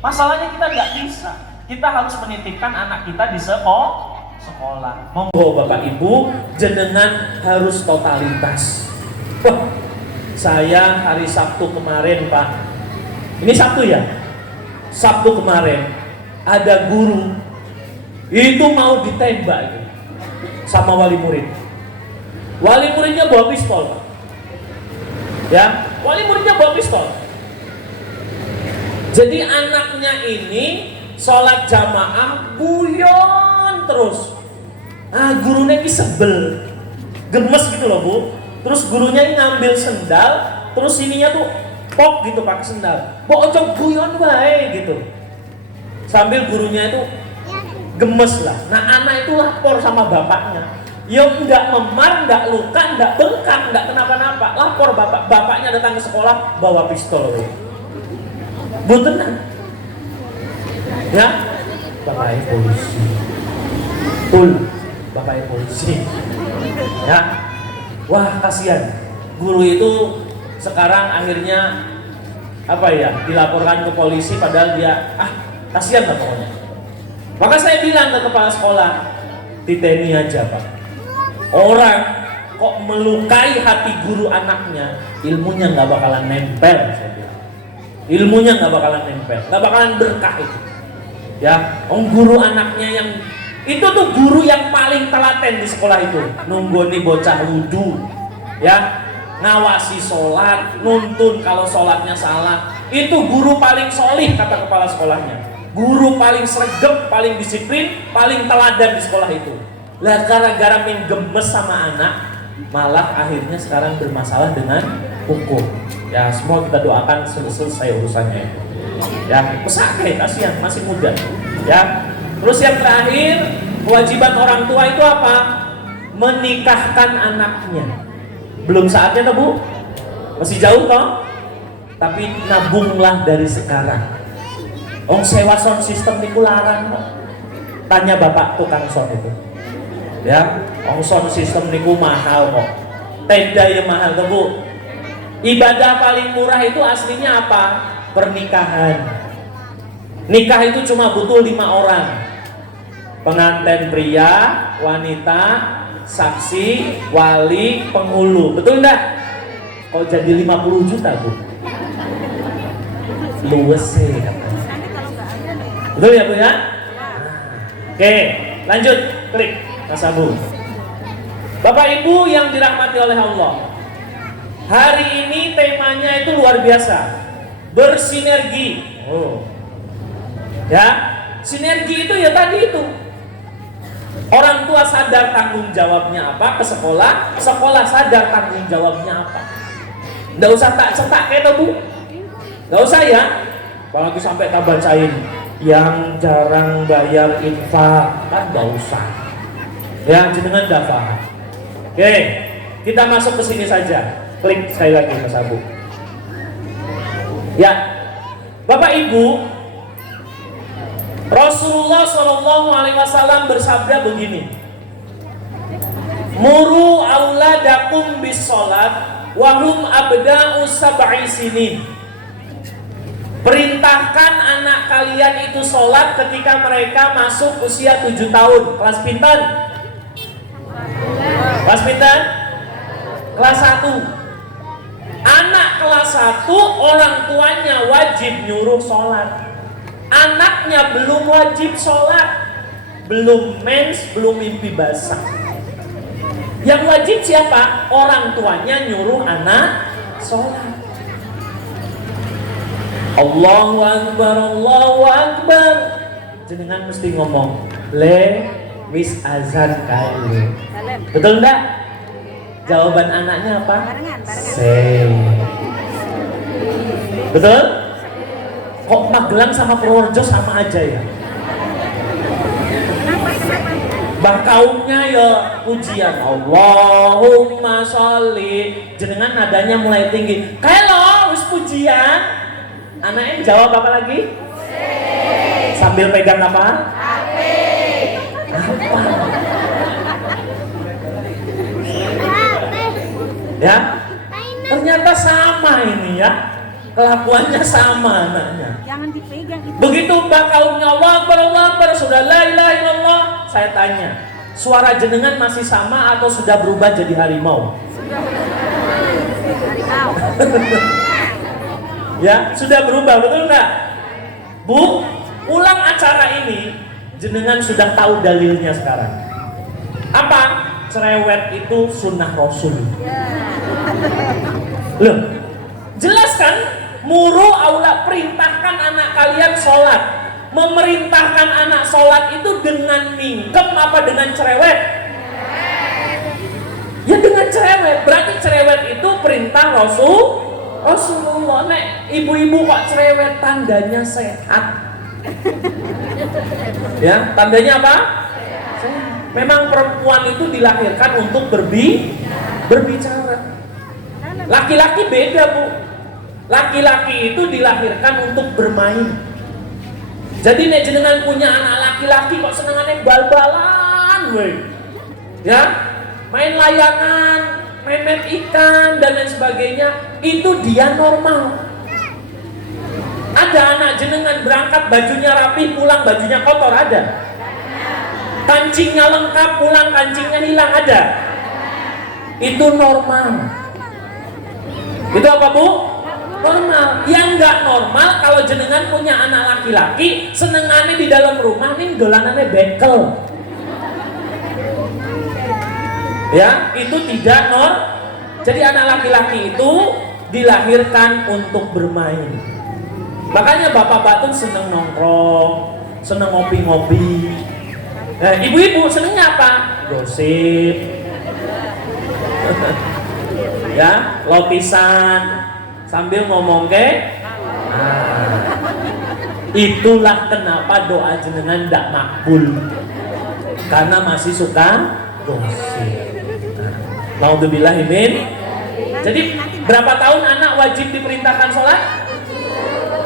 Masalahnya kita nggak bisa. Kita harus menitipkan anak kita di sekolah. Monggo Bapak Ibu, jenengan harus totalitas. Wah, saya hari Sabtu kemarin Pak. Ini Sabtu ya? Sabtu kemarin ada guru itu mau ditembak itu sama wali murid. Wali muridnya bawa pistol. Ya, wali muridnya bawa pistol. Jadi anaknya ini sholat jamaah guyon terus. Ah, gurunya ini sebel, gemes gitu loh Bu. Terus gurunya ini ngambil sendal, terus ininya tuh pok gitu pakai sendal. Bu ojo guyon wae gitu. Sambil gurunya itu gemes lah. Nah anak itu lapor sama bapaknya. Ya enggak memar, enggak luka, enggak bengkak, enggak kenapa-napa. Lapor bapaknya datang ke sekolah bawa pistol. Bu tenang. Ya, bapaknya polisi. Betul, bapaknya polisi. Ya, wah kasihan. Guru itu sekarang akhirnya apa ya dilaporkan ke polisi padahal dia kasihan lah pokoknya. Maka saya bilang ke kepala sekolah, titeni aja Pak. Orang kok melukai hati guru anaknya, ilmunya nggak bakalan nempel. Saya bilang. Ilmunya nggak bakalan nempel, nggak bakalan berkah itu. Ya, guru anaknya yang itu tuh guru yang paling telaten di sekolah itu, nunggoni bocah wudu, ya, ngawasi sholat, nuntun kalau sholatnya salah. Itu guru paling solih kata kepala sekolahnya. Guru paling sregep, paling disiplin, paling teladan di sekolah itu. Lah gara-gara main gemes sama anak, malah akhirnya sekarang bermasalah dengan hukum. Ya semua kita doakan selesai urusannya. Ya pesakit, kasihan masih muda. Ya. Terus yang terakhir, kewajiban orang tua itu apa? Menikahkan anaknya. Belum saatnya toh Bu? Masih jauh toh? Tapi nabunglah dari sekarang. Sewa sound system niku larang kok. Tanya bapak tukang sound itu. Ya, sound system niku mahal kok. Tenda yang mahal tuh Bu. Ibadah paling murah itu aslinya apa? Pernikahan. Nikah itu cuma butuh 5 orang. Pengantin pria, wanita, saksi, wali, penghulu. Betul enggak? Kok jadi 50 juta Bu? Luwes sih. Betul ya Bu ya? Oke, lanjut, klik Mas Abu. Bapak Ibu yang dirahmati oleh Allah, hari ini temanya itu luar biasa, bersinergi. Ya, sinergi itu ya tadi itu. Orang tua sadar tanggung jawabnya apa ke sekolah, sekolah sadar tanggung jawabnya apa. Nggak usah tak cetak kayak Bu, nggak usah ya. Apalagi sampai tak bacain yang jarang bayar infak, kan nggak usah. Ya, jenengan nggak paham. Oke, kita masuk ke sini saja. Klik sekali lagi Mas Abu. Ya, Bapak Ibu, Rasulullah SAW bersabda begini, muru auladakum bis sholat wahum abda'u sab'i sinin. Perintahkan anak kalian itu sholat ketika mereka masuk usia 7 tahun. Kelas pinten? Kelas pinten? Kelas 1. Anak kelas 1 orang tuanya wajib nyuruh sholat. Anaknya belum wajib sholat, belum mens, belum mimpi basah. Yang wajib siapa? Orang tuanya nyuruh anak sholat. Allahu Akbar, Allahu Akbar. Jenengan mesti ngomong, le wis azan kae. Betul enggak? Jawaban anaknya apa? Se. Betul? Kok Magelang sama Purworejo sama aja ya? Bakaumnya ya pujian Allahumma sholli. Jenengan nadanya mulai tinggi. Kalau wis pujian, anaknya jawab apa lagi? Sambil pegang apa? Apa? Ya, ternyata sama ini ya, kelakuannya sama anaknya. Jangan dipegang itu. Begitu bakaumnya Allah Akbar, sudah la ilaha illallah. Saya tanya, suara jenengan masih sama atau sudah berubah jadi harimau? Harimau. Ya, sudah berubah, betul enggak? Bu, ulang acara ini, jenengan sudah tahu dalilnya sekarang. Apa? Cerewet itu sunnah Rasul. Loh, jelas kan? Muru aula, perintahkan anak kalian sholat. Memerintahkan anak sholat itu dengan mingkem apa dengan cerewet? Ya dengan cerewet. Berarti cerewet itu perintah Rasulullah. Nek ibu-ibu kok cerewet, tandanya sehat. Ya, tandanya apa? Memang perempuan itu dilahirkan untuk berbicara. Laki-laki beda, Bu. Laki-laki itu dilahirkan untuk bermain. Jadi nek jenengan punya anak laki-laki kok senengannya bal-balan, weh. Ya, main layangan, main ikan dan lain sebagainya, itu dia normal. Ada anak jenengan berangkat bajunya rapi, pulang bajunya kotor, ada. Kancingnya lengkap, pulang kancingnya hilang, ada. Itu normal. Itu apa, Bu? Normal. Yang nggak normal kalau jenengan punya anak laki-laki senengannya di dalam rumah nih dolanannya bekel. Ya, itu tidak Jadi anak laki-laki itu dilahirkan untuk bermain. Makanya bapak-bapak tuh seneng nongkrong, seneng ngopi-ngopi. Ibu-ibu senengnya apa? Gosip. Ya, lotisan sambil ngomong itulah kenapa doa jenengan tidak makbul, karena masih suka gosip. Naudzubillah min. Jadi berapa tahun anak wajib diperintahkan sholat?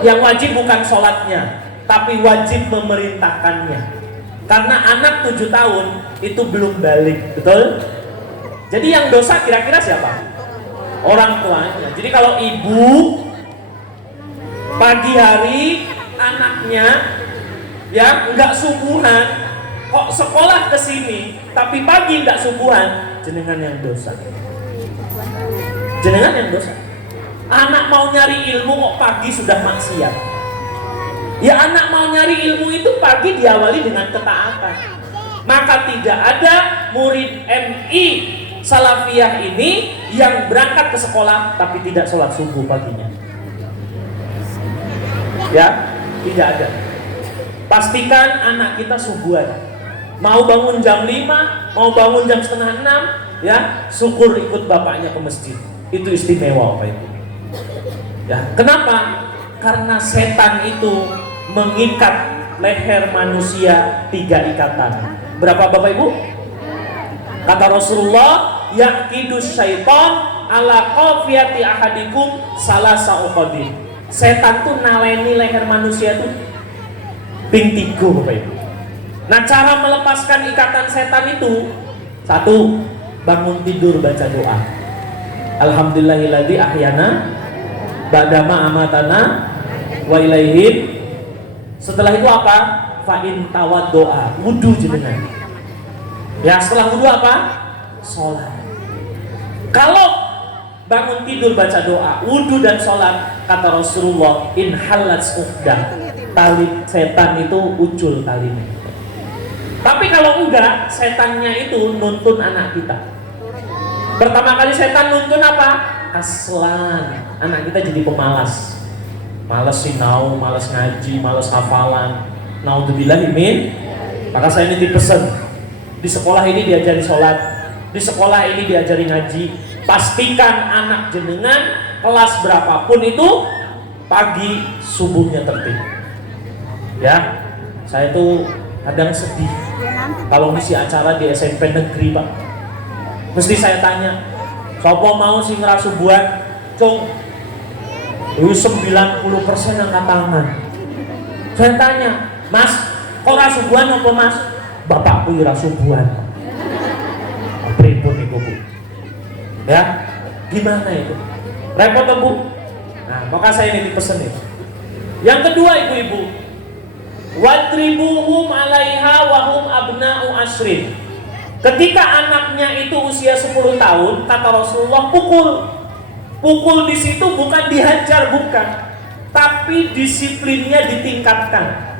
Yang wajib bukan sholatnya, tapi wajib memerintahkannya. Karena anak 7 tahun itu belum balik, betul? Jadi yang dosa kira-kira siapa? Orang tuanya. Jadi kalau ibu pagi hari anaknya ya nggak subuhan, kok sekolah ke sini tapi pagi nggak subuhan, jenengan yang dosa. Jenengan yang dosa. Anak mau nyari ilmu kok pagi sudah maksiat. Ya anak mau nyari ilmu itu pagi diawali dengan ketaatan. Maka tidak ada murid MI Salafiyah ini yang berangkat ke sekolah tapi tidak sholat subuh paginya. Ya, tidak ada. Pastikan anak kita subuhan. Mau bangun jam 5, mau bangun jam setengah 6, ya, syukur ikut bapaknya ke masjid. Itu istimewa Bapak Ibu. Ya, kenapa? Karena setan itu mengikat leher manusia 3 ikatan. Berapa Bapak Ibu? Kata Rasulullah, yaqidus syaitan ala qafiyati ahadikum salasa uqadin. Setan tuh naleni leher manusia tuh ping 3 Bapak Ibu. Nah, cara melepaskan ikatan setan itu, 1, bangun tidur baca doa. Alhamdulillahilladzi ahyana ba'dama amatana wa ilaihi. Setelah itu apa? Fa'in tawad doa, wudu jenengan. Ya, setelah wudu apa? Sholat. Kalau bangun tidur baca doa, wudu dan sholat, kata Rasulullah, in halat uqdah, tali setan itu ucul talinya. Tapi kalau enggak, setannya itu nuntun anak kita. Pertama kali setan nuntun apa? Kaslan. Anak kita jadi pemalas. Malas sinau, malas ngaji, malas hafalan. Naudzubillah min. Maka saya ini dipesen. Di sekolah ini diajari sholat, di sekolah ini diajari ngaji. Pastikan anak jenengan kelas berapapun itu pagi subuhnya tertib. Ya, saya tuh kadang sedih kalau ngisi acara di SMP negeri Pak. Mesti saya tanya, sopo mau sih ngerasubuhan? Cung, 90% angkat tangan. Saya tanya, Mas, kok rasubuhan apa Mas? Bapakku rasubuhan. Pripun iku Bu? Ya, gimana itu? Repot tuh Bu? Nah, maka saya ini dipesen itu. Yang kedua ibu-ibu, wadribuhum alaiha wahum abna'u ashrin. Ketika anaknya itu usia 10 tahun, kata Rasulullah, pukul. Pukul di situ bukan dihajar, bukan, tapi disiplinnya ditingkatkan.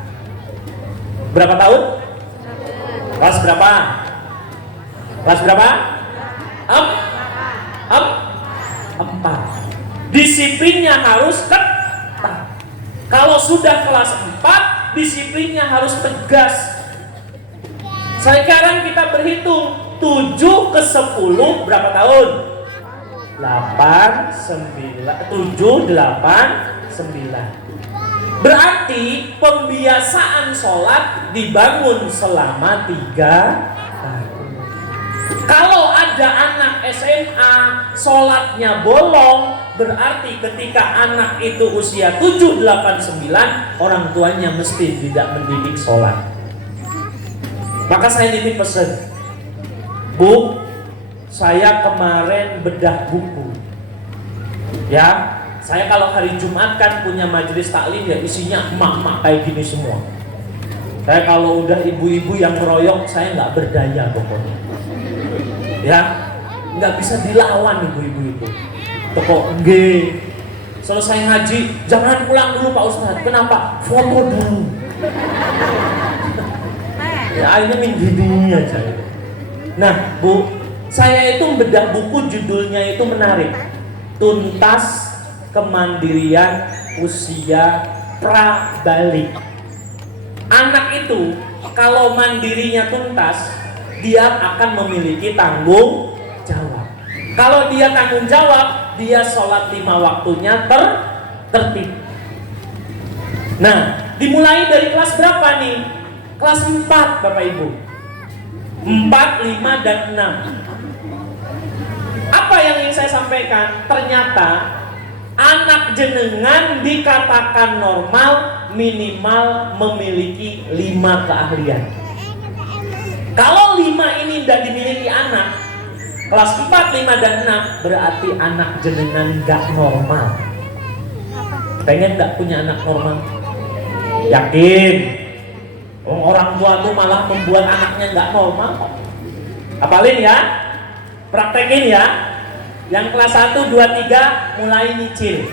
Berapa tahun? Kelas berapa? Kelas berapa? 4. Disiplinnya harus Kalau sudah kelas 4, disiplinnya harus tegas. Sekarang kita berhitung 7 ke 10 berapa tahun? 8, 9, 7, 8, 9. Berarti pembiasaan sholat dibangun selama 3 tahun. Kalau ada anak SMA sholatnya bolong, berarti ketika anak itu usia 7, 8, 9, orang tuanya mesti tidak mendidik sholat. Maka saya nitip pesan, Bu, saya kemarin bedah buku. Ya, saya kalau hari Jumat kan punya majelis taklim ya, isinya emak-emak kayak gini semua. Saya kalau udah ibu-ibu yang ngeroyok, saya nggak berdaya pokoknya. Ya, nggak bisa dilawan ibu-ibu itu. Toko nggih. Selesai ngaji, jangan pulang dulu Pak Ustadz. Kenapa? Foto dulu. Ya akhirnya gini aja. Nah, Bu, saya itu bedah buku, judulnya itu menarik. Tuntas Kemandirian Usia Pra-balik. Anak itu kalau mandirinya tuntas, dia akan memiliki tanggung jawab. Kalau dia tanggung jawab, dia sholat 5 waktunya tertib. Nah, dimulai dari kelas berapa nih? Kelas 4 Bapak Ibu. 4, 5, dan 6. Apa yang ingin saya sampaikan? Ternyata anak jenengan dikatakan normal minimal memiliki 5 keahlian. Kalau 5 ini tidak dimiliki anak, kelas 4, 5, dan 6, berarti anak jenengan gak normal. Pengen gak punya anak normal? Yakin? Orang tua tuh malah membuat anaknya gak normal. Apalin ya, praktekin ya. Yang kelas 1, 2, 3 mulai nyicil.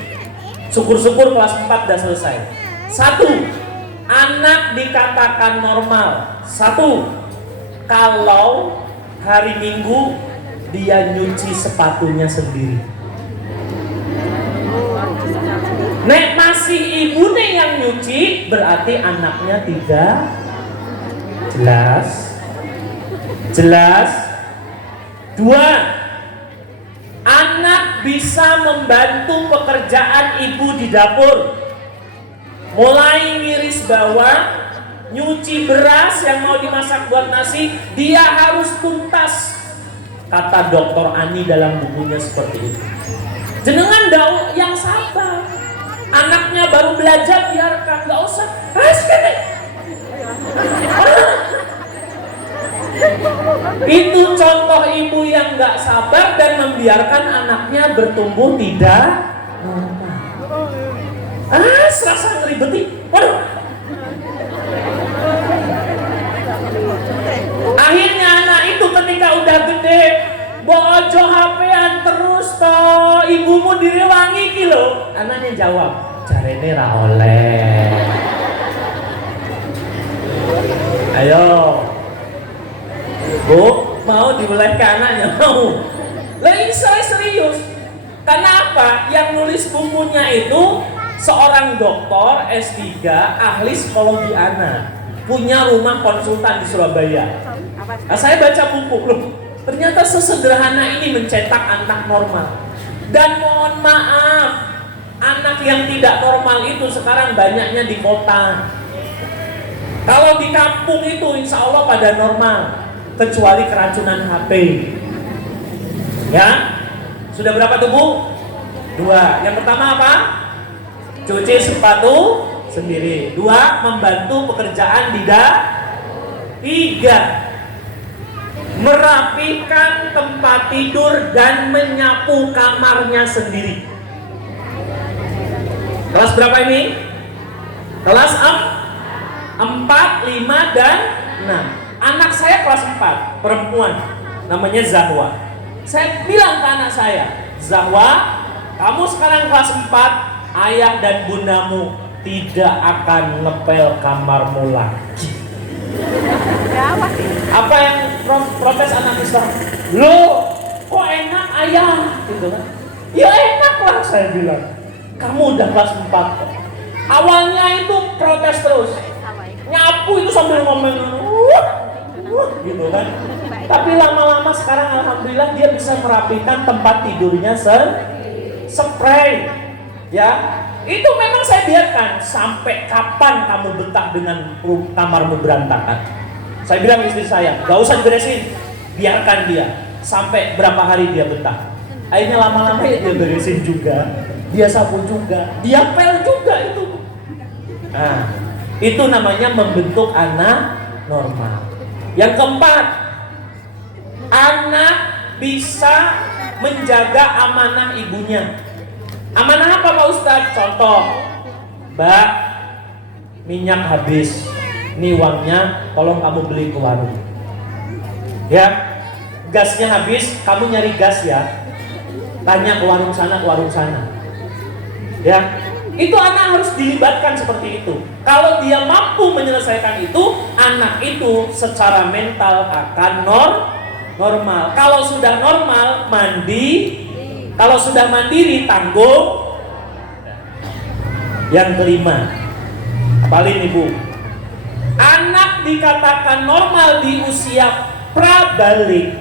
Syukur-syukur kelas 4 udah selesai. 1. Anak dikatakan normal. 1. Kalau hari Minggu dia nyuci sepatunya sendiri. Nek masih ibunya yang nyuci, berarti anaknya tidak jelas. 2. Anak bisa membantu pekerjaan ibu di dapur. Mulai ngiris bawang, nyuci beras yang mau dimasak buat nasi, dia harus tuntas. Kata Dr. Ani dalam bukunya seperti itu. Jenengan dau yang sabar. Anaknya baru belajar, biarkan, nggak usah. Itu contoh ibu yang nggak sabar dan membiarkan anaknya bertumbuh tidak normal. Serasa ngeribetin. Waduh. Akhirnya anak itu ketika udah gede, bojo HP-an terus toh, ibumu direwangi ki lho. Anaknya jawab, jarene ra oleh. Ayo. Bu, mau diboleh ke anaknya? Mau. Lah ini serius. Kenapa? Yang nulis bukunya itu seorang dokter S3 ahli psikologi anak, punya rumah konsultan di Surabaya. Nah, saya baca buku, loh, ternyata sesederhana ini mencetak anak normal. Dan mohon maaf, anak yang tidak normal itu sekarang banyaknya di kota. Kalau di kampung itu insya Allah pada normal, kecuali keracunan HP. Ya, sudah berapa tuh Bu? 2. Yang pertama apa? Cuci sepatu sendiri. 2. Membantu pekerjaan di dapur. 3. Merapikan tempat tidur dan menyapu kamarnya sendiri. Kelas berapa ini? Kelas 4, 5, dan 6. Anak saya kelas 4, perempuan, namanya Zahwa. Saya bilang ke anak saya, Zahwa, kamu sekarang kelas 4, ayah dan bundamu tidak akan ngepel kamarmu lagi. Apa yang protes anak Islam? Loh, kok enak ayah? Gitu kan? Ya enak lah, saya bilang. Kamu udah kelas 4 kok. Awalnya itu protes terus, nyapu itu sambil ngomong, gitu kan. Tapi lama-lama sekarang alhamdulillah dia bisa merapikan tempat tidurnya spray, ya. Itu memang saya biarkan. Sampai kapan kamu betah dengan kamarmu berantakan? Saya bilang istri saya, gak usah diberesin, biarkan dia. Sampai berapa hari dia betah. Akhirnya lama-lama dia beresin juga, dia sapu juga, dia pel juga itu. Nah, itu namanya membentuk anak normal. Yang keempat, anak bisa menjaga amanah ibunya. Amanah apa Pak Ustadz? Contoh, Mbak, minyak habis, ini uangnya tolong kamu beli ke warung. Ya, gasnya habis, kamu nyari gas ya. Tanya ke warung sana, ya. Itu anak harus dilibatkan seperti itu. Kalau dia mampu menyelesaikan itu, anak itu secara mental akan normal. Kalau sudah normal, mandi. Kalau sudah mandiri, tanggung. Yang kelima, paling ibu, anak dikatakan normal di usia prabalik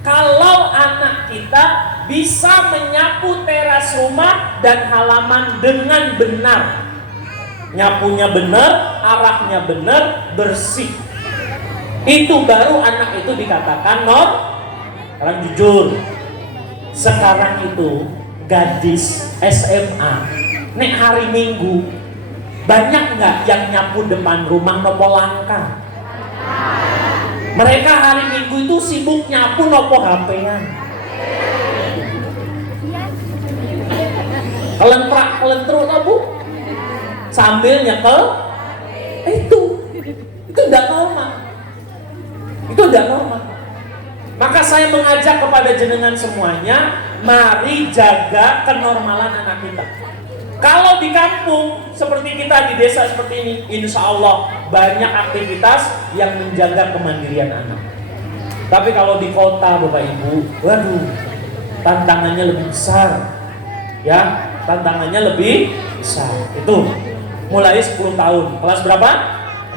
kalau anak kita bisa menyapu teras rumah dan halaman dengan benar. Nyapunya benar, arahnya benar, bersih. Itu baru anak itu dikatakan Orang jujur, sekarang itu gadis SMA, nek hari Minggu banyak nggak yang nyapu depan rumah nopo langka? Mereka hari Minggu itu sibuk nyapu nopo HP-an. Kelentrak Bu, sambil nyekel. Itu tidak normal. Itu tidak normal. Maka saya mengajak kepada jenengan semuanya, mari jaga kenormalan anak kita. Kalau di kampung seperti kita, di desa seperti ini, insya Allah banyak aktivitas yang menjaga kemandirian anak. Tapi kalau di kota Bapak Ibu, waduh, tantangannya lebih besar. Ya, tantangannya lebih besar. Itu mulai 10 tahun. Kelas berapa?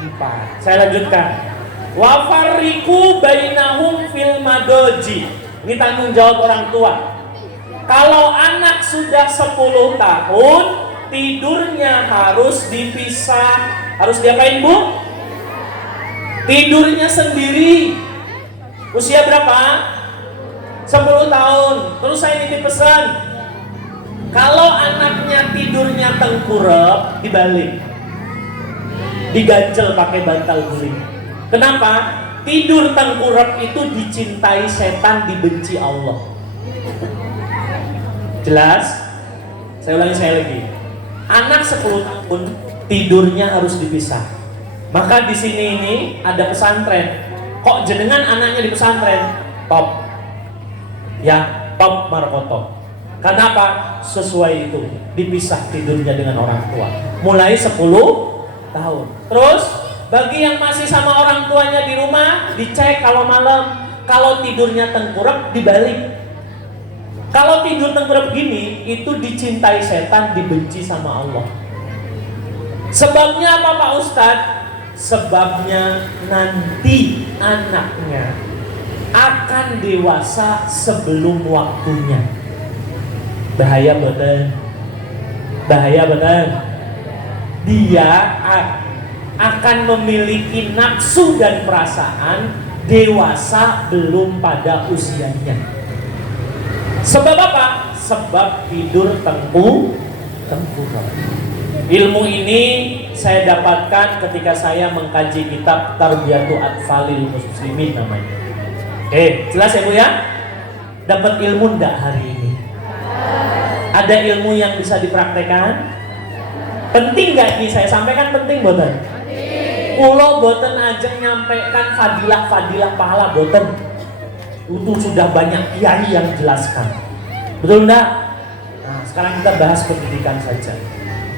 4. Saya lanjutkan. Wa farriqu bainahum fil madoji. Ini tanggung jawab orang tua. Kalau anak sudah 10 tahun, tidurnya harus dipisah. Harus diapain Bu? Tidurnya sendiri. Usia berapa? 10 tahun. Terus saya nitip pesan, kalau anaknya tidurnya tengkurap, dibalik, diganjel pakai bantal guling. Kenapa? Tidur tengkurap itu dicintai setan, dibenci Allah. Jelas? Saya ulangi lagi. Anak 10 tahun tidurnya harus dipisah. Maka di sini ini ada pesantren. Kok jenengan anaknya di pesantren? Top. Ya, top Markoto. Kenapa? Sesuai itu, dipisah tidurnya dengan orang tua. Mulai 10 tahun. Terus bagi yang masih sama orang tuanya di rumah, dicek kalau malam. Kalau tidurnya tengkurap, dibalik. Kalau tidur tengkurap begini, itu dicintai setan, dibenci sama Allah. Sebabnya apa Pak Ustadz? Sebabnya nanti anaknya akan dewasa sebelum waktunya. Bahaya betul. Bahaya betul. Dia akan memiliki nafsu dan perasaan dewasa belum pada usianya. Sebab apa? Sebab tidur tengkurap. Ilmu ini saya dapatkan ketika saya mengkaji kitab Tarbiyatu Atfalil Muslimin namanya. Jelas ya Bu ya? Dapat ilmu enggak hari ini? Ada ilmu yang bisa dipraktekkan? Penting nggak ini saya sampaikan? Penting boten? Kulo boten aja nyampaikan fadilah pahala boten. Itu sudah banyak kiai yang jelaskan. Betul enggak? Nah, sekarang kita bahas pendidikan saja.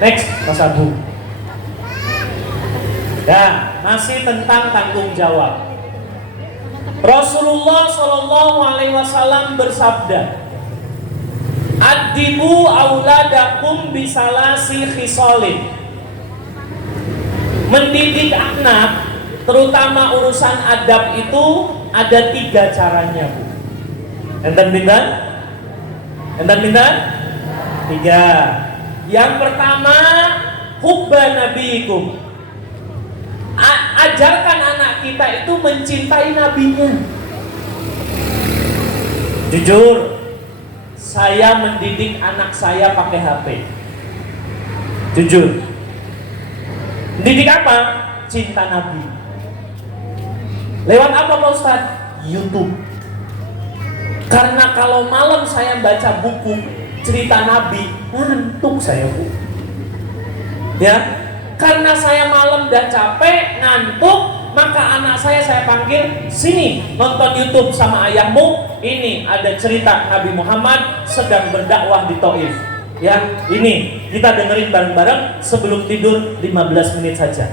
Next, Mas Abu. Ya, masih tentang tanggung jawab. Rasulullah Shallallahu Alaihi Wasallam bersabda, Adibu auladakum bisalasi khisalin. Mendidik anak, terutama urusan adab itu ada 3 caranya, Bu. Enten pinten? 3. Yang pertama, hubba nabiikum. Ajarkan anak kita itu mencintai nabinya. Jujur, saya mendidik anak saya pakai HP. Jujur. Mendidik apa? Cinta Nabi. Lewat apa Pak Ustadz? YouTube. Karena kalau malam saya baca buku cerita Nabi, ngantuk saya, Bu. Ya, karena saya malam udah capek, ngantuk, maka anak saya panggil, sini nonton YouTube sama ayahmu. Ini ada cerita Nabi Muhammad sedang berdakwah di Taif. Ya, ini kita dengerin bareng-bareng sebelum tidur 15 menit saja.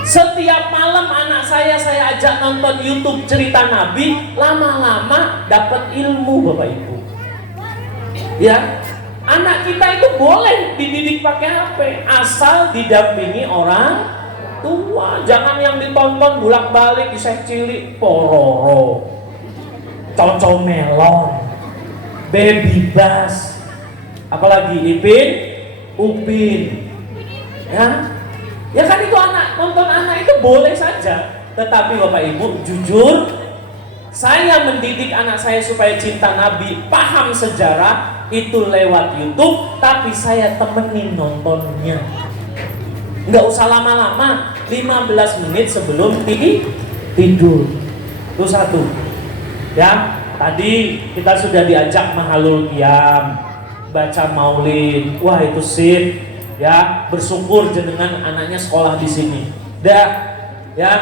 Setiap malam anak saya ajak nonton YouTube cerita Nabi, lama-lama dapat ilmu, Bapak Ibu. Ya, anak kita itu boleh dididik pakai HP asal didampingi orang tua. Jangan yang ditonton bolak-balik iseh cilik, Pororo, Coco Melon, Baby Bass, apalagi Ipin, Upin. Ya kan itu nonton anak itu boleh saja. Tetapi Bapak Ibu, jujur, saya mendidik anak saya supaya cinta Nabi, paham sejarah itu lewat YouTube, tapi saya temenin nontonnya. Nggak usah lama-lama, 15 menit sebelum tidur. Itu 1. Ya, tadi kita sudah diajak mahalul qiyam, baca maulid. Wah, itu sip. Ya, bersyukur jenengan anaknya sekolah di sini. Ya,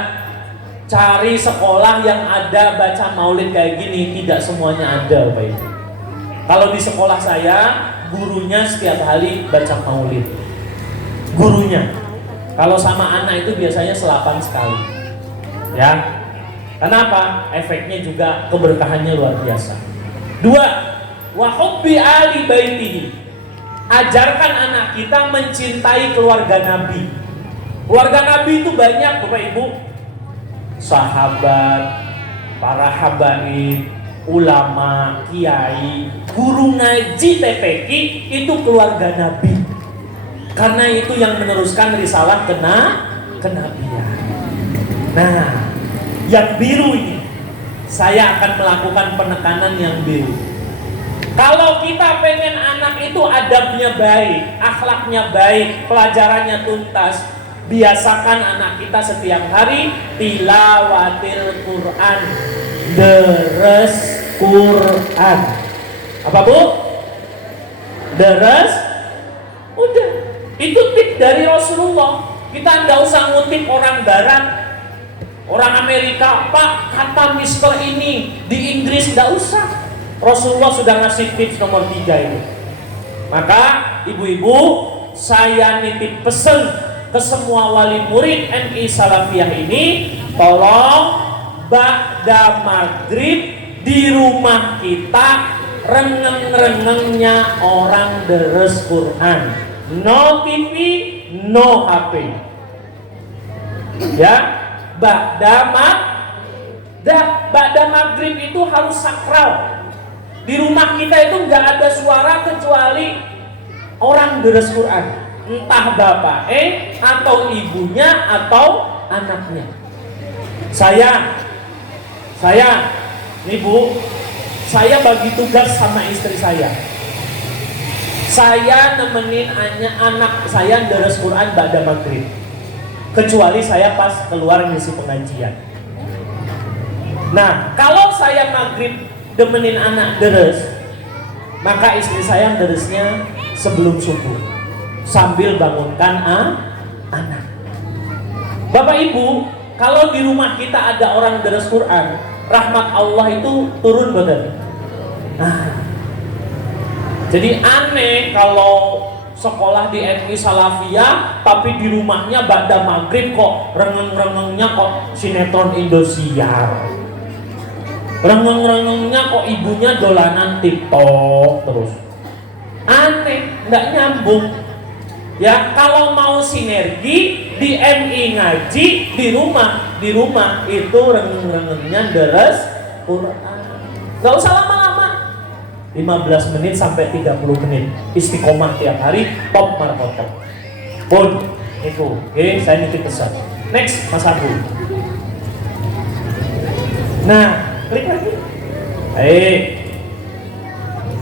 cari sekolah yang ada baca maulid kayak gini, tidak semuanya ada, Bapak Ibu. Kalau di sekolah saya, gurunya setiap hari baca maulid. Gurunya. Kalau sama anak itu biasanya selapan sekali. Ya. Kenapa? Efeknya juga keberkahannya luar biasa. 2. Wa hubbi ali baitihi. Ajarkan anak kita mencintai keluarga Nabi. Keluarga Nabi itu banyak, Bapak Ibu. Sahabat, para habaib, ulama, kiai, guru ngaji TPQ itu keluarga Nabi. Karena itu yang meneruskan risalah kenabian. Nah, yang biru ini saya akan melakukan penekanan yang biru. Kalau kita pengen anak itu adabnya baik, akhlaknya baik, pelajarannya tuntas, biasakan anak kita setiap hari tilawatil Quran, deres Quran. Apa Bu? Deres? Udah. Itu tip dari Rasulullah. Kita nggak usah ngutip orang Barat, orang Amerika. Pak, kata Mister ini di Inggris, nggak usah. Rasulullah sudah ngasih tips nomor 3 ini. Maka ibu-ibu, saya nitip pesen ke semua wali murid MI Salafiyah ini, tolong ba'da maghrib di rumah kita rengeng-rengengnya orang deres Quran. No TV, no HP. Ya, ba'da maghrib itu harus sakral. Di rumah kita itu nggak ada suara kecuali orang deres Quran, entah bapak atau ibunya atau anaknya. Saya nih Bu, saya bagi tugas sama istri saya. Saya nemenin anak saya deres Quran ba'da maghrib, kecuali saya pas keluar ngisi pengajian. Nah, kalau saya maghrib demenin anak deres, maka istri saya deresnya sebelum subuh sambil bangunkan anak. Bapak Ibu, kalau di rumah kita ada orang deres Quran, rahmat Allah itu turun betul. Nah, jadi aneh kalau sekolah di MI Salafiyah tapi di rumahnya ba'da maghrib kok rengeng-rengengnya kok sinetron Indosiar. Rengeng-rengengnya kok ibunya dolanan TikTok terus. Aneh, nggak nyambung. Ya, kalau mau sinergi di MI ngaji, di rumah itu reneng-renengnya deres Quran. Gak usah lama-lama, 15 menit sampai 30 menit istiqomah tiap hari, top markotok pun itu. Oke, saya nitip pesan. Next, Mas Abu. Nah, klik lagi. Baik,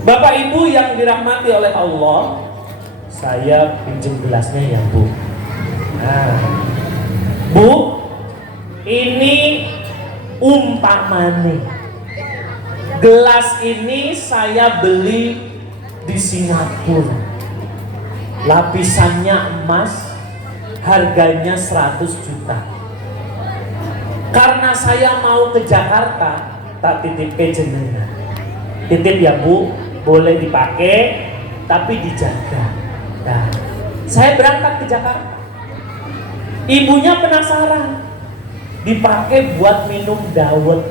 Bapak Ibu yang dirahmati oleh Allah, saya pinjam gelasnya ya Bu. Nah, Bu, ini umpamane gelas ini saya beli di Singapura, lapisannya emas, harganya 100 juta. Karena saya mau ke Jakarta, tak titip ke jenengan. Titip ya Bu, boleh dipakai tapi dijaga. Nah, saya berangkat ke Jakarta. Ibunya penasaran, dipakai buat minum dawet.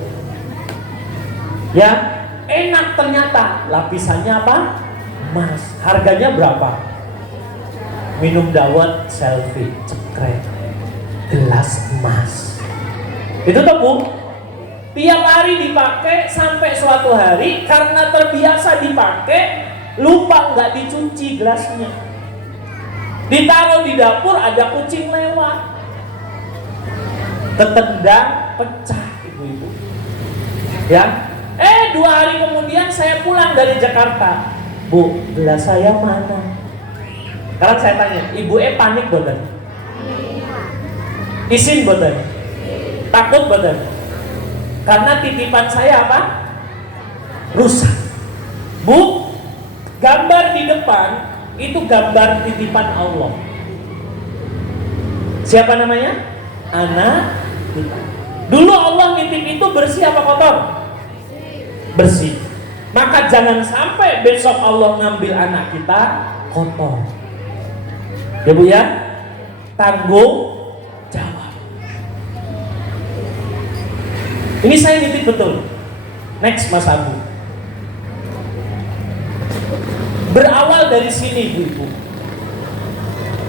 Ya, enak ternyata. Lapisannya apa? Emas. Harganya berapa? Minum dawet selfie, cekrek, gelas emas. Itu tuh Bu, tiap hari dipakai sampai suatu hari karena terbiasa dipakai, lupa nggak dicuci gelasnya. Ditaruh di dapur, ada kucing lewat, ketendang, pecah ibu-ibu. Ya, 2 hari kemudian saya pulang dari Jakarta. Bu, gelas saya mana? Sekarang saya tanya, ibu panik boten? Isin boten? Takut boten? Karena titipan saya apa? Rusak. Bu, gambar di depan itu gambar titipan Allah. Siapa namanya? Anak kita. Dulu Allah nitip itu bersih apa kotor? Bersih. Maka jangan sampai besok Allah ngambil anak kita kotor. Ya Bu ya, tanggung jawab. Ini saya nitip betul. Next Mas Abu. Berawal dari sini Bu-ibu.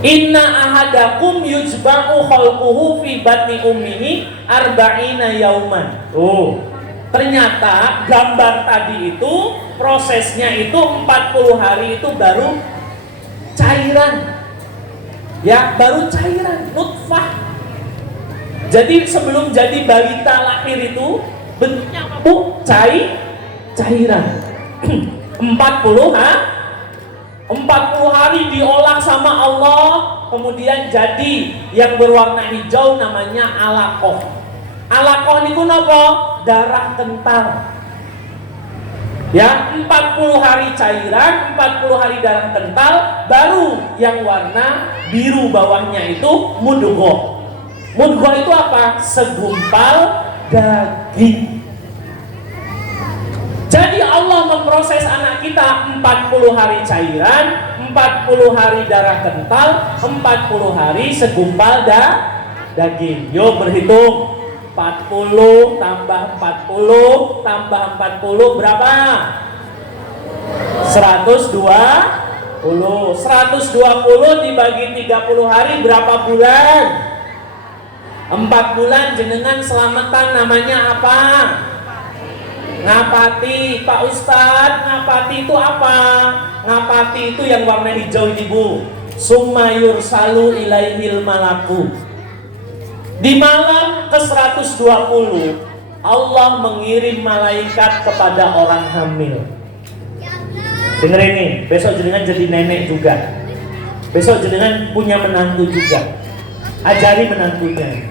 Inna ahadakum yujba'u khalquhu fi batni ummihi arba'ina yauman. Ternyata gambar tadi itu prosesnya itu 40 hari itu baru cairan. Ya, baru cairan, nutfah. Jadi sebelum jadi balita lahir itu bentuknya apa Bu? Cairan. 40 hari diolah sama Allah, kemudian jadi yang berwarna hijau namanya alaqah. Alaqah niku napa? Darah kental. Ya, 40 hari cairan, 40 hari darah kental, baru yang warna biru bawahnya itu mudghah. Mudghah itu apa? Segumpal daging. Jadi Allah memproses anak kita 40 hari cairan, 40 hari darah kental, 40 hari segumpal daging. Yuk berhitung. 40 tambah 40 tambah 40 berapa? 120. 120 dibagi 30 hari berapa bulan? 4 bulan jenengan selamatan namanya apa? Ngapati. Pak Ustadz, ngapati itu apa? Ngapati itu yang warna hijau ini Bu. Summa yursalu ilaihil malaku. Di malam ke-120 Allah mengirim malaikat kepada orang hamil. Dengar ini, besok jenengan jadi nenek juga. Besok jenengan punya menantu juga. Ajari menantunya.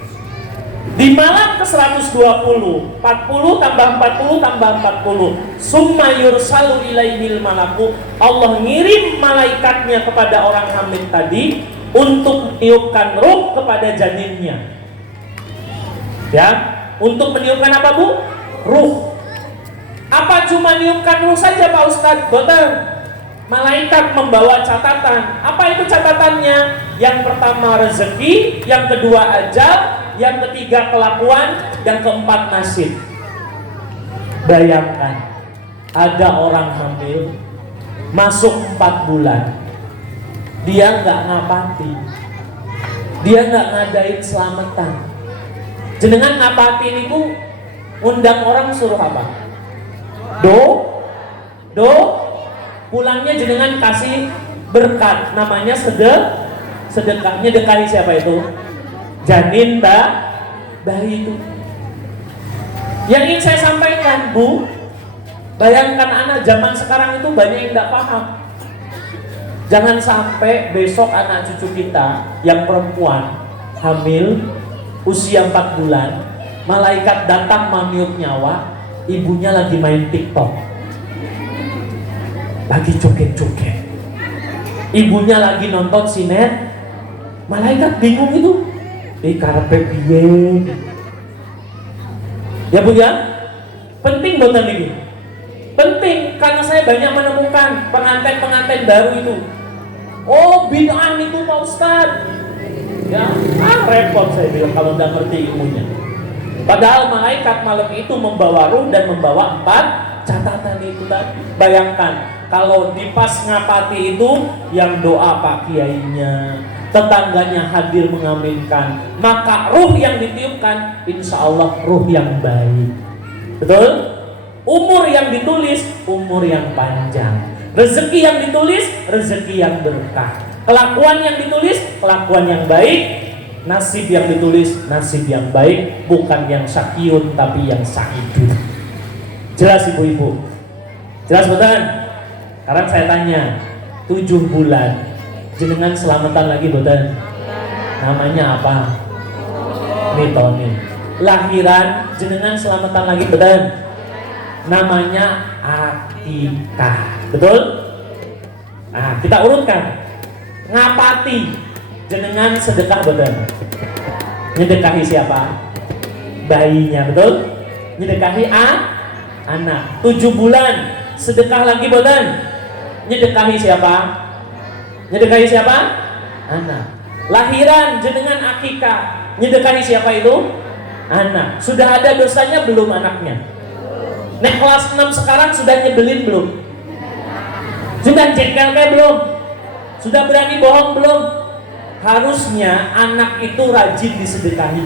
Di malam ke-120, 40 tambah 40 tambah 40. Summa yursalu ilaihil malaku. Allah ngirim malaikatnya kepada orang hamil tadi untuk meniupkan ruh kepada janinnya. Ya, untuk meniupkan apa Bu? Ruh. Apa cuma niupkan ruh saja Pak Ustadz? Boten. Malaikat membawa catatan. Apa itu catatannya? Yang pertama rezeki, yang kedua ajal, yang ketiga kelakuan, yang keempat nasib. Bayangkan, ada orang hamil masuk 4 bulan, dia nggak ngapati. dia nggak ngadain selamatan. Jenengan ngapati niku undang orang suruh apa? Do pulangnya jenengan kasih berkat, namanya sedekahnya. Dekai siapa itu? Janin bayi itu. Yang ingin saya sampaikan, Bu, bayangkan anak zaman sekarang itu banyak yang tidak paham. Jangan sampai besok anak cucu kita yang perempuan hamil usia 4 bulan, malaikat datang meniup nyawa, ibunya lagi main TikTok, lagi joget-joget, ibunya lagi nonton sinetron, malaikat bingung itu, karepe piye? Ya Bu ya, penting boten ini. Penting karena saya banyak menemukan pengantin-pengantin baru itu. Oh, bid'ah itu Pak Ustadz. Ya, repot saya bilang kalau udah ngerti ilmunya. Padahal malaikat malam itu membawa ruh dan membawa 4 catatan itu tadi. Bayangkan kalau di pas ngapati itu yang doa Pak Kiainya, tetangganya hadir mengaminkan, maka ruh yang ditiupkan insya Allah ruh yang baik. Betul? Umur yang ditulis, umur yang panjang. Rezeki yang ditulis, rezeki yang berkah. Kelakuan yang ditulis, kelakuan yang baik. Nasib yang ditulis, nasib yang baik. Bukan yang syakiyun, tapi yang sa'idun. Jelas ibu-ibu? Jelas betul? Sekarang saya tanya, 7 bulan jenengan selamatan lagi betul? Namanya apa? Mitoni. Lahiran jenengan selamatan lagi betul? Namanya akikah. Betul? Nah, kita urutkan. Ngapati jenengan sedekah betul? Nyedekahi siapa? Bayinya, betul? Nyedekahi anak. 7 bulan sedekah lagi betul? Nyedekahi siapa? Nyedekahi siapa? Anak. Lahiran jenengan akikah. Nyedekahi siapa itu? Anak. Sudah ada dosanya belum anaknya? Nek kelas 6 sekarang sudah nyebelin belum? Sudah jengkel kayak belum? Sudah berani bohong belum? Harusnya anak itu rajin disedekahi.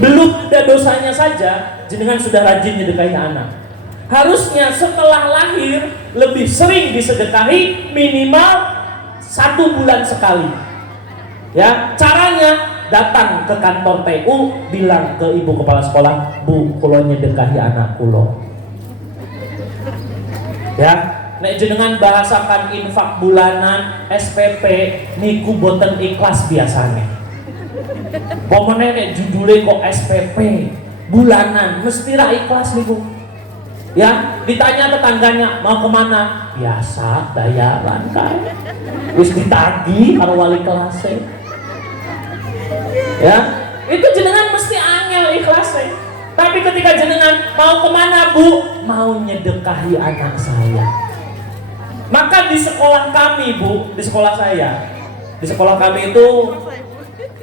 Belum ada dosanya saja, jenengan sudah rajin nyedekahi anak. Harusnya setelah lahir lebih sering disedekahi, minimal 1 bulan sekali. Ya, caranya datang ke kantor TU, bilang ke ibu kepala sekolah, Bu, kulo nyedekahi anak kulo. Ya, nek jenengan bahasakan infak bulanan, SPP, niku boten ikhlas biasanya. Pokoknya nek judulnya kok SPP bulanan, mesti ra ikhlas niku. Ya, ditanya tetangganya mau kemana? Biasa bayaran kan. Wis ditagih karo wali kelasnya. Ya, itu jenengan mesti angel ikhlasnya. Tapi ketika jenengan mau kemana Bu? Mau nyedekahi anak saya. Maka di sekolah kami Bu, di sekolah saya, di sekolah kami itu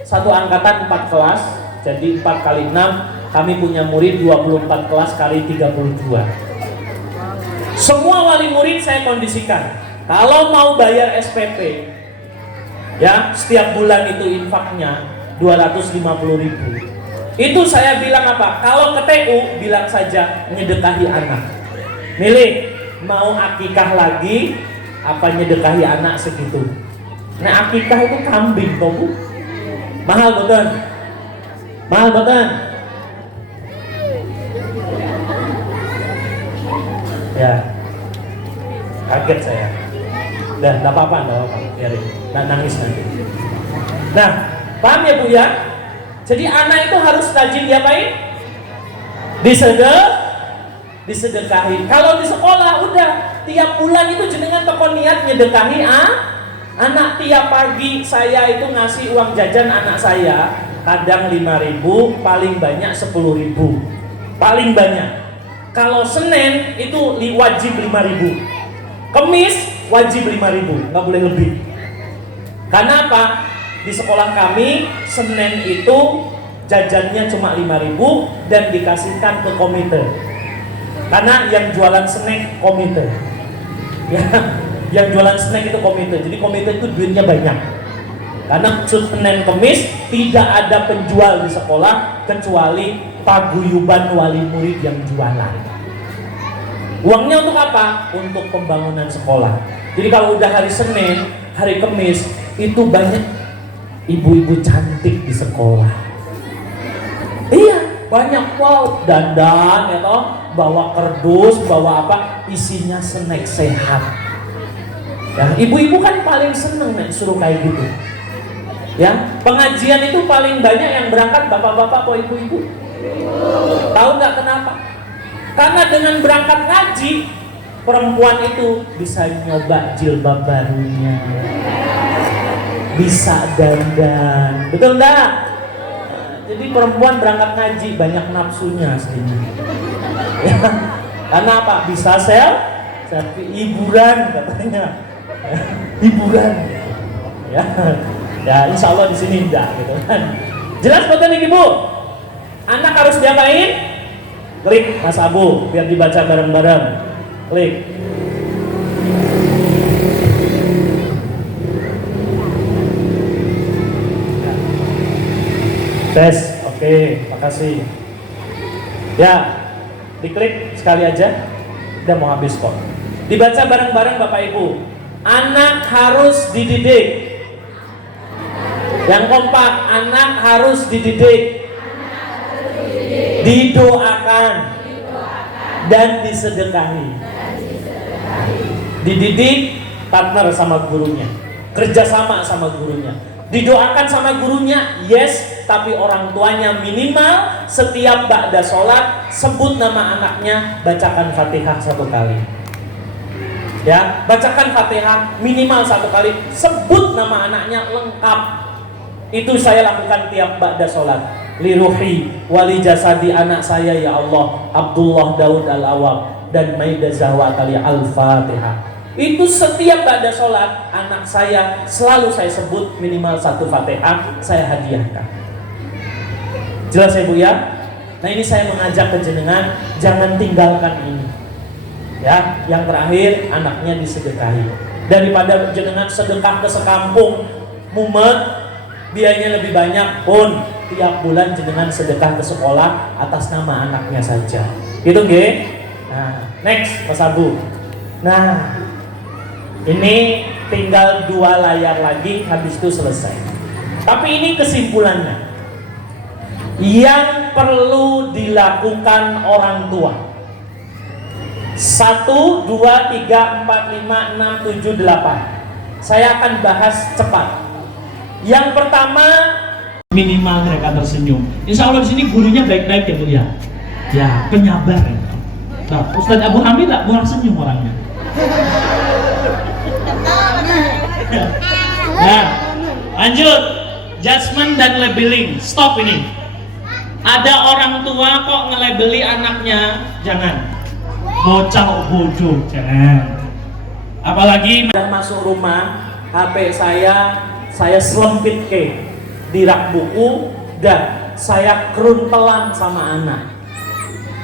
satu angkatan 4 kelas, jadi 4 kali 6, kami punya murid 24 kelas kali 32. Semua wali murid saya kondisikan, kalau mau bayar SPP, ya setiap bulan itu infaknya 250.000. Itu saya bilang apa? Kalau ke TU bilang saja nyedekahi anak. Milih mau akikah lagi apa nyedekahi anak segitu. Nah akikah itu kambing toh Bu. Mahal betul. Mahal betul. Ya. Kaget saya. Dah, enggak apa-apa, biarin. Nggak nangis nanti. Nah, paham ya Bu ya? Jadi anak itu harus rajin diapain? Disedekahi. Kalau di sekolah udah tiap bulan itu jenengan toko niat nyedekahi anak. Tiap pagi saya itu ngasih uang jajan anak saya, kadang 5.000, paling banyak 10.000. Paling banyak. Kalau Senin itu wajib 5.000. Kemis wajib 5.000, nggak boleh lebih. Karena apa? Di sekolah kami Senin itu jajannya cuma 5.000 dan dikasihkan ke komite. Karena yang jualan snack komite. Ya, yang jualan snack itu komite. Jadi komite itu duitnya banyak. Karena Senin Kemis tidak ada penjual di sekolah kecuali paguyuban wali murid yang jualan. Uangnya untuk apa? Untuk pembangunan sekolah. Jadi kalau udah hari Senin, hari Kemis itu banyak ibu-ibu cantik di sekolah. Iya, banyak wow, dandan ya toh, bawa kardus, bawa apa? Isinya snack sehat. Ya, ibu-ibu kan paling seneng nih suruh kayak gitu. Ya, pengajian itu paling banyak yang berangkat bapak-bapak atau ibu-ibu. Tahu nggak kenapa? Karena dengan berangkat ngaji, perempuan itu bisa nyoba jilbab barunya, bisa dandan, betul nggak? Jadi perempuan berangkat ngaji banyak nafsunya sini. Ya, karena apa? Bisa selfie, hiburan katanya, hiburan. Ya. Ya, insya Allah di sini enggak gitu kan. Jelas betul nih ibu. Anak harus diapain? Klik Mas Abu biar dibaca bareng-bareng. Klik. Tes, oke, makasih. Ya, diklik sekali aja. Udah mau habis kok. Dibaca bareng-bareng Bapak Ibu. Anak harus dididik. Yang kompak, anak harus dididik, didoakan, dan disedekahi. Dididik partner sama gurunya, kerjasama sama gurunya, didoakan sama gurunya, yes, tapi orang tuanya minimal setiap ba'da sholat sebut nama anaknya, bacakan Fatihah 1 kali. Ya, bacakan Fatihah minimal 1 kali, sebut nama anaknya lengkap. Itu saya lakukan tiap ba'da sholat. Li ruhi wali jasadi anak saya ya Allah Abdullah Daud Al-Awwab dan Maida Zahwa Talia Al-Fatihah. Itu setiap ba'da sholat anak saya selalu saya sebut minimal 1 Fatihah, saya hadiahkan. Jelas ya Bu ya? Nah ini saya mengajak ke jenengan, jangan tinggalkan ini. Ya, yang terakhir anaknya disedekahi. Daripada jenengan sedekah ke sekampung mumet, biayanya lebih banyak pun tiap bulan jenengan sedekah ke sekolah atas nama anaknya saja. Gitu nggih? Nah, next Mas Abu. Nah, ini tinggal 2 layar lagi habis itu selesai. Tapi ini kesimpulannya. Yang perlu dilakukan orang tua. 1, 2, 3, 4, 5, 6, 7, 8. Saya akan bahas cepat. Yang pertama, minimal mereka tersenyum. Insya Allah di sini gurunya baik-baik ya Bu ya. Ya, penyabar. Nah, Ustadz Abu Hamid tak kurang senyum orangnya. Nah, lanjut. Judgment dan labeling. Stop ini. Ada orang tua kok nge-labeli anaknya, jangan. Bocah bodoh, jangan. Apalagi udah masuk rumah, HP saya selempit di rak buku dan saya keruntelan sama anak.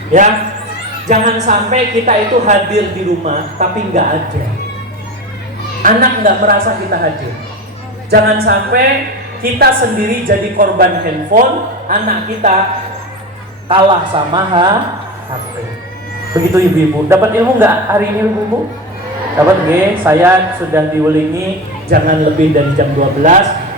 Ya, jangan sampai kita itu hadir di rumah tapi nggak ada. Anak nggak merasa kita hadir. Jangan sampai kita sendiri jadi korban handphone, anak kita kalah sama HP. Begitu ibu-ibu. Dapat ilmu nggak hari ini ibu-ibu? Dapat nggih? Saya sudah diulingi jangan lebih dari jam 12.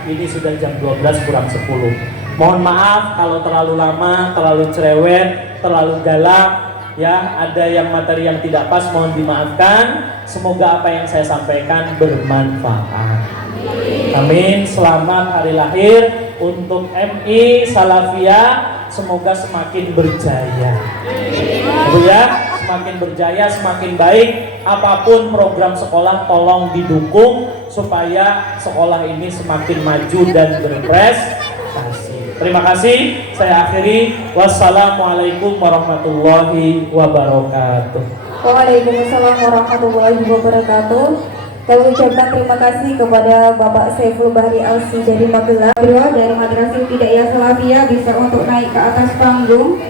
Ini sudah jam 12 kurang 10. Mohon maaf kalau terlalu lama, terlalu cerewet, terlalu galak. Ya, ada yang materi yang tidak pas, mohon dimaafkan. Semoga apa yang saya sampaikan bermanfaat. Amin. Selamat hari lahir untuk MI Salafiyah. Semoga semakin berjaya. Ya, semakin berjaya, semakin baik. Apapun program sekolah tolong didukung supaya sekolah ini semakin maju dan berprestasi. Terima kasih. Saya akhiri. Wassalamualaikum warahmatullahi wabarakatuh. Waalaikumsalam warahmatullahi wabarakatuh. Kami ucapkan terima kasih kepada Bapak Saiful Bahri Alsi dari Magelang. Beliau dari Madrasah Ibtidaiyah Salafiyah bisa untuk naik ke atas panggung.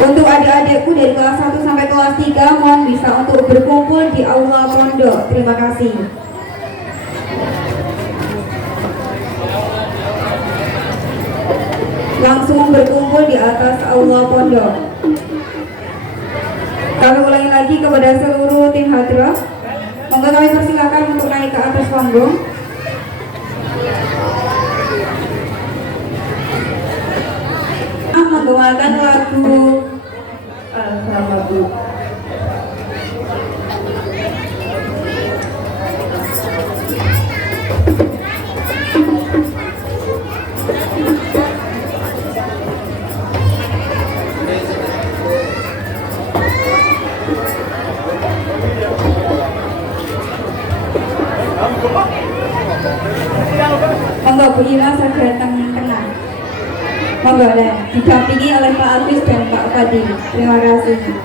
Untuk adik-adikku dari kelas 1 sampai kelas 3 mohon bisa untuk berkumpul di aula pondok. Terima kasih. langsung berkumpul di atas aula pondok. Kami ulangi lagi kepada seluruh tim hadirah, monggo kami persilakan untuk naik ke atas panggung. Membawakan lagu Al-Fatihah. Monggo Bu Ira saged tenang. Monggo didampingi oleh Pak Agus dan Pak Fadi. Terima kasih.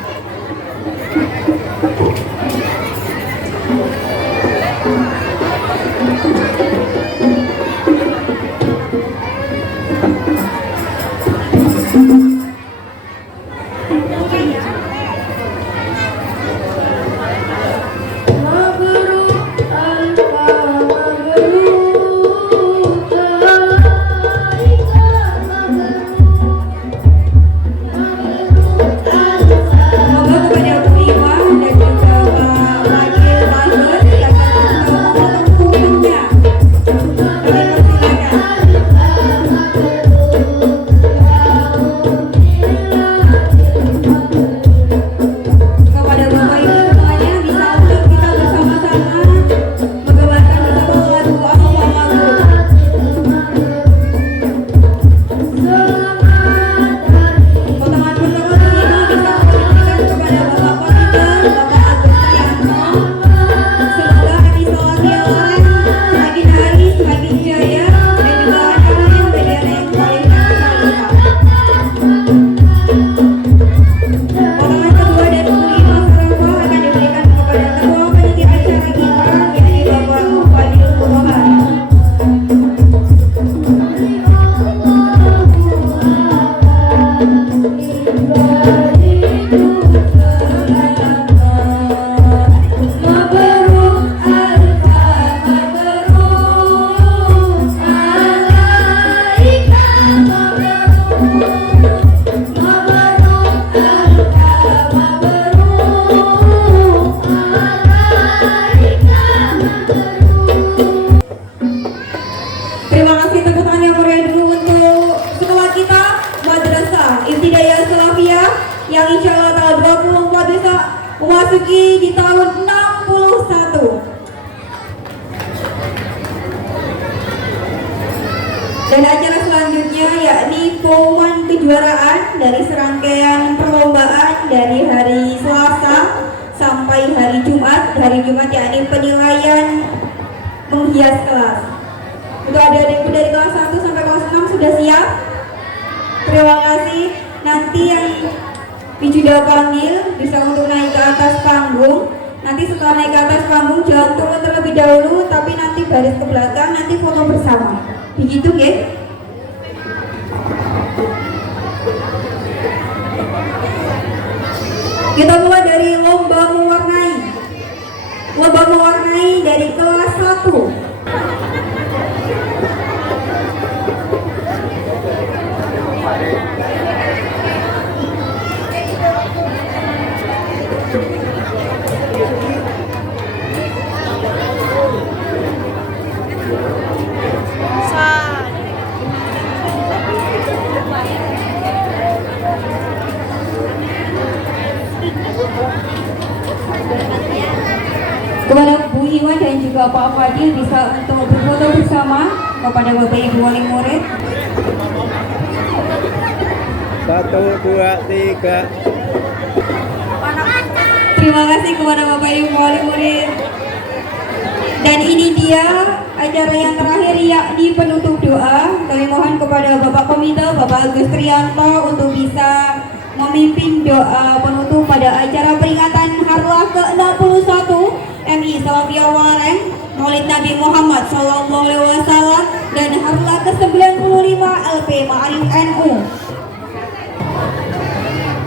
Yang insya Allah tanggal 24 bisa memasuki di tahun 61. Dan acara selanjutnya yakni pengumuman kejuaraan dari serangkaian perlombaan dari hari Selasa sampai hari Jumat. Hari Jumat yakni penilaian menghias kelas. Untuk adik-adik dari kelas 1 sampai kelas 6 sudah siap? Terima kasih. Nanti yang Wijuda panggil bisa untuk naik ke atas panggung. Nanti setelah naik ke atas panggung jangan turun terlebih dahulu, tapi nanti baris ke belakang, nanti foto bersama. Begitu ya? Kita mulai dari lomba mewarnai. Lomba mewarnai dari kelas 1. Kepada Bu Iwan dan juga Pak Fadil bisa untuk berfoto bersama kepada Bapak Ibu wali murid. 1, 2, 3. Terima kasih kepada Bapak Ibu wali murid. Dan ini dia acara yang terakhir yakni penutup doa. Kami mohon kepada Bapak Komite, Bapak Agus Trianto untuk bisa memimpin doa penutup pada acara peringatan Harlah ke-61 MI Salafiyah Wareng Maulid Nabi Muhammad SAW dan Harlah ke-95 LP Ma'arif NU.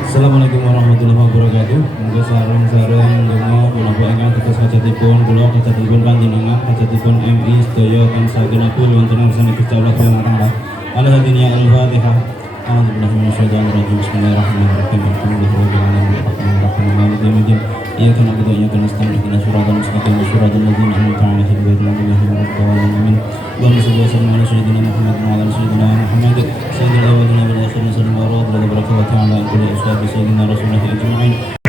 Assalamualaikum warahmatullahi wabarakatuh. Monggo sareng-sareng donga punapa ingkang tetes hajatipun kula hajatipun panjenengan hajatipun MI sedaya kang sagenipun wonten ngarsanipun Allah Subhanahu wa taala. على هدينا الفاتحة. أعوذ بالله من الشيطان الرجيم. بسم الله الرحمن الرحيم. الحمد لله رب العالمين الرحمن الرحيم مالك يوم الدين. إياك نعبد وإياك نستعين اهدنا الصراط المستقيم صراط الذين أنعمت عليهم غير المغضوب عليهم ولا الضالين آمين. اللهم صل وسلم على سيدنا محمد وعلى آل سيدنا محمد سيد الأولين والآخرين. صلى الله عليه وسلم وبارك على كل أصحاب سيدنا رسول الله أجمعين.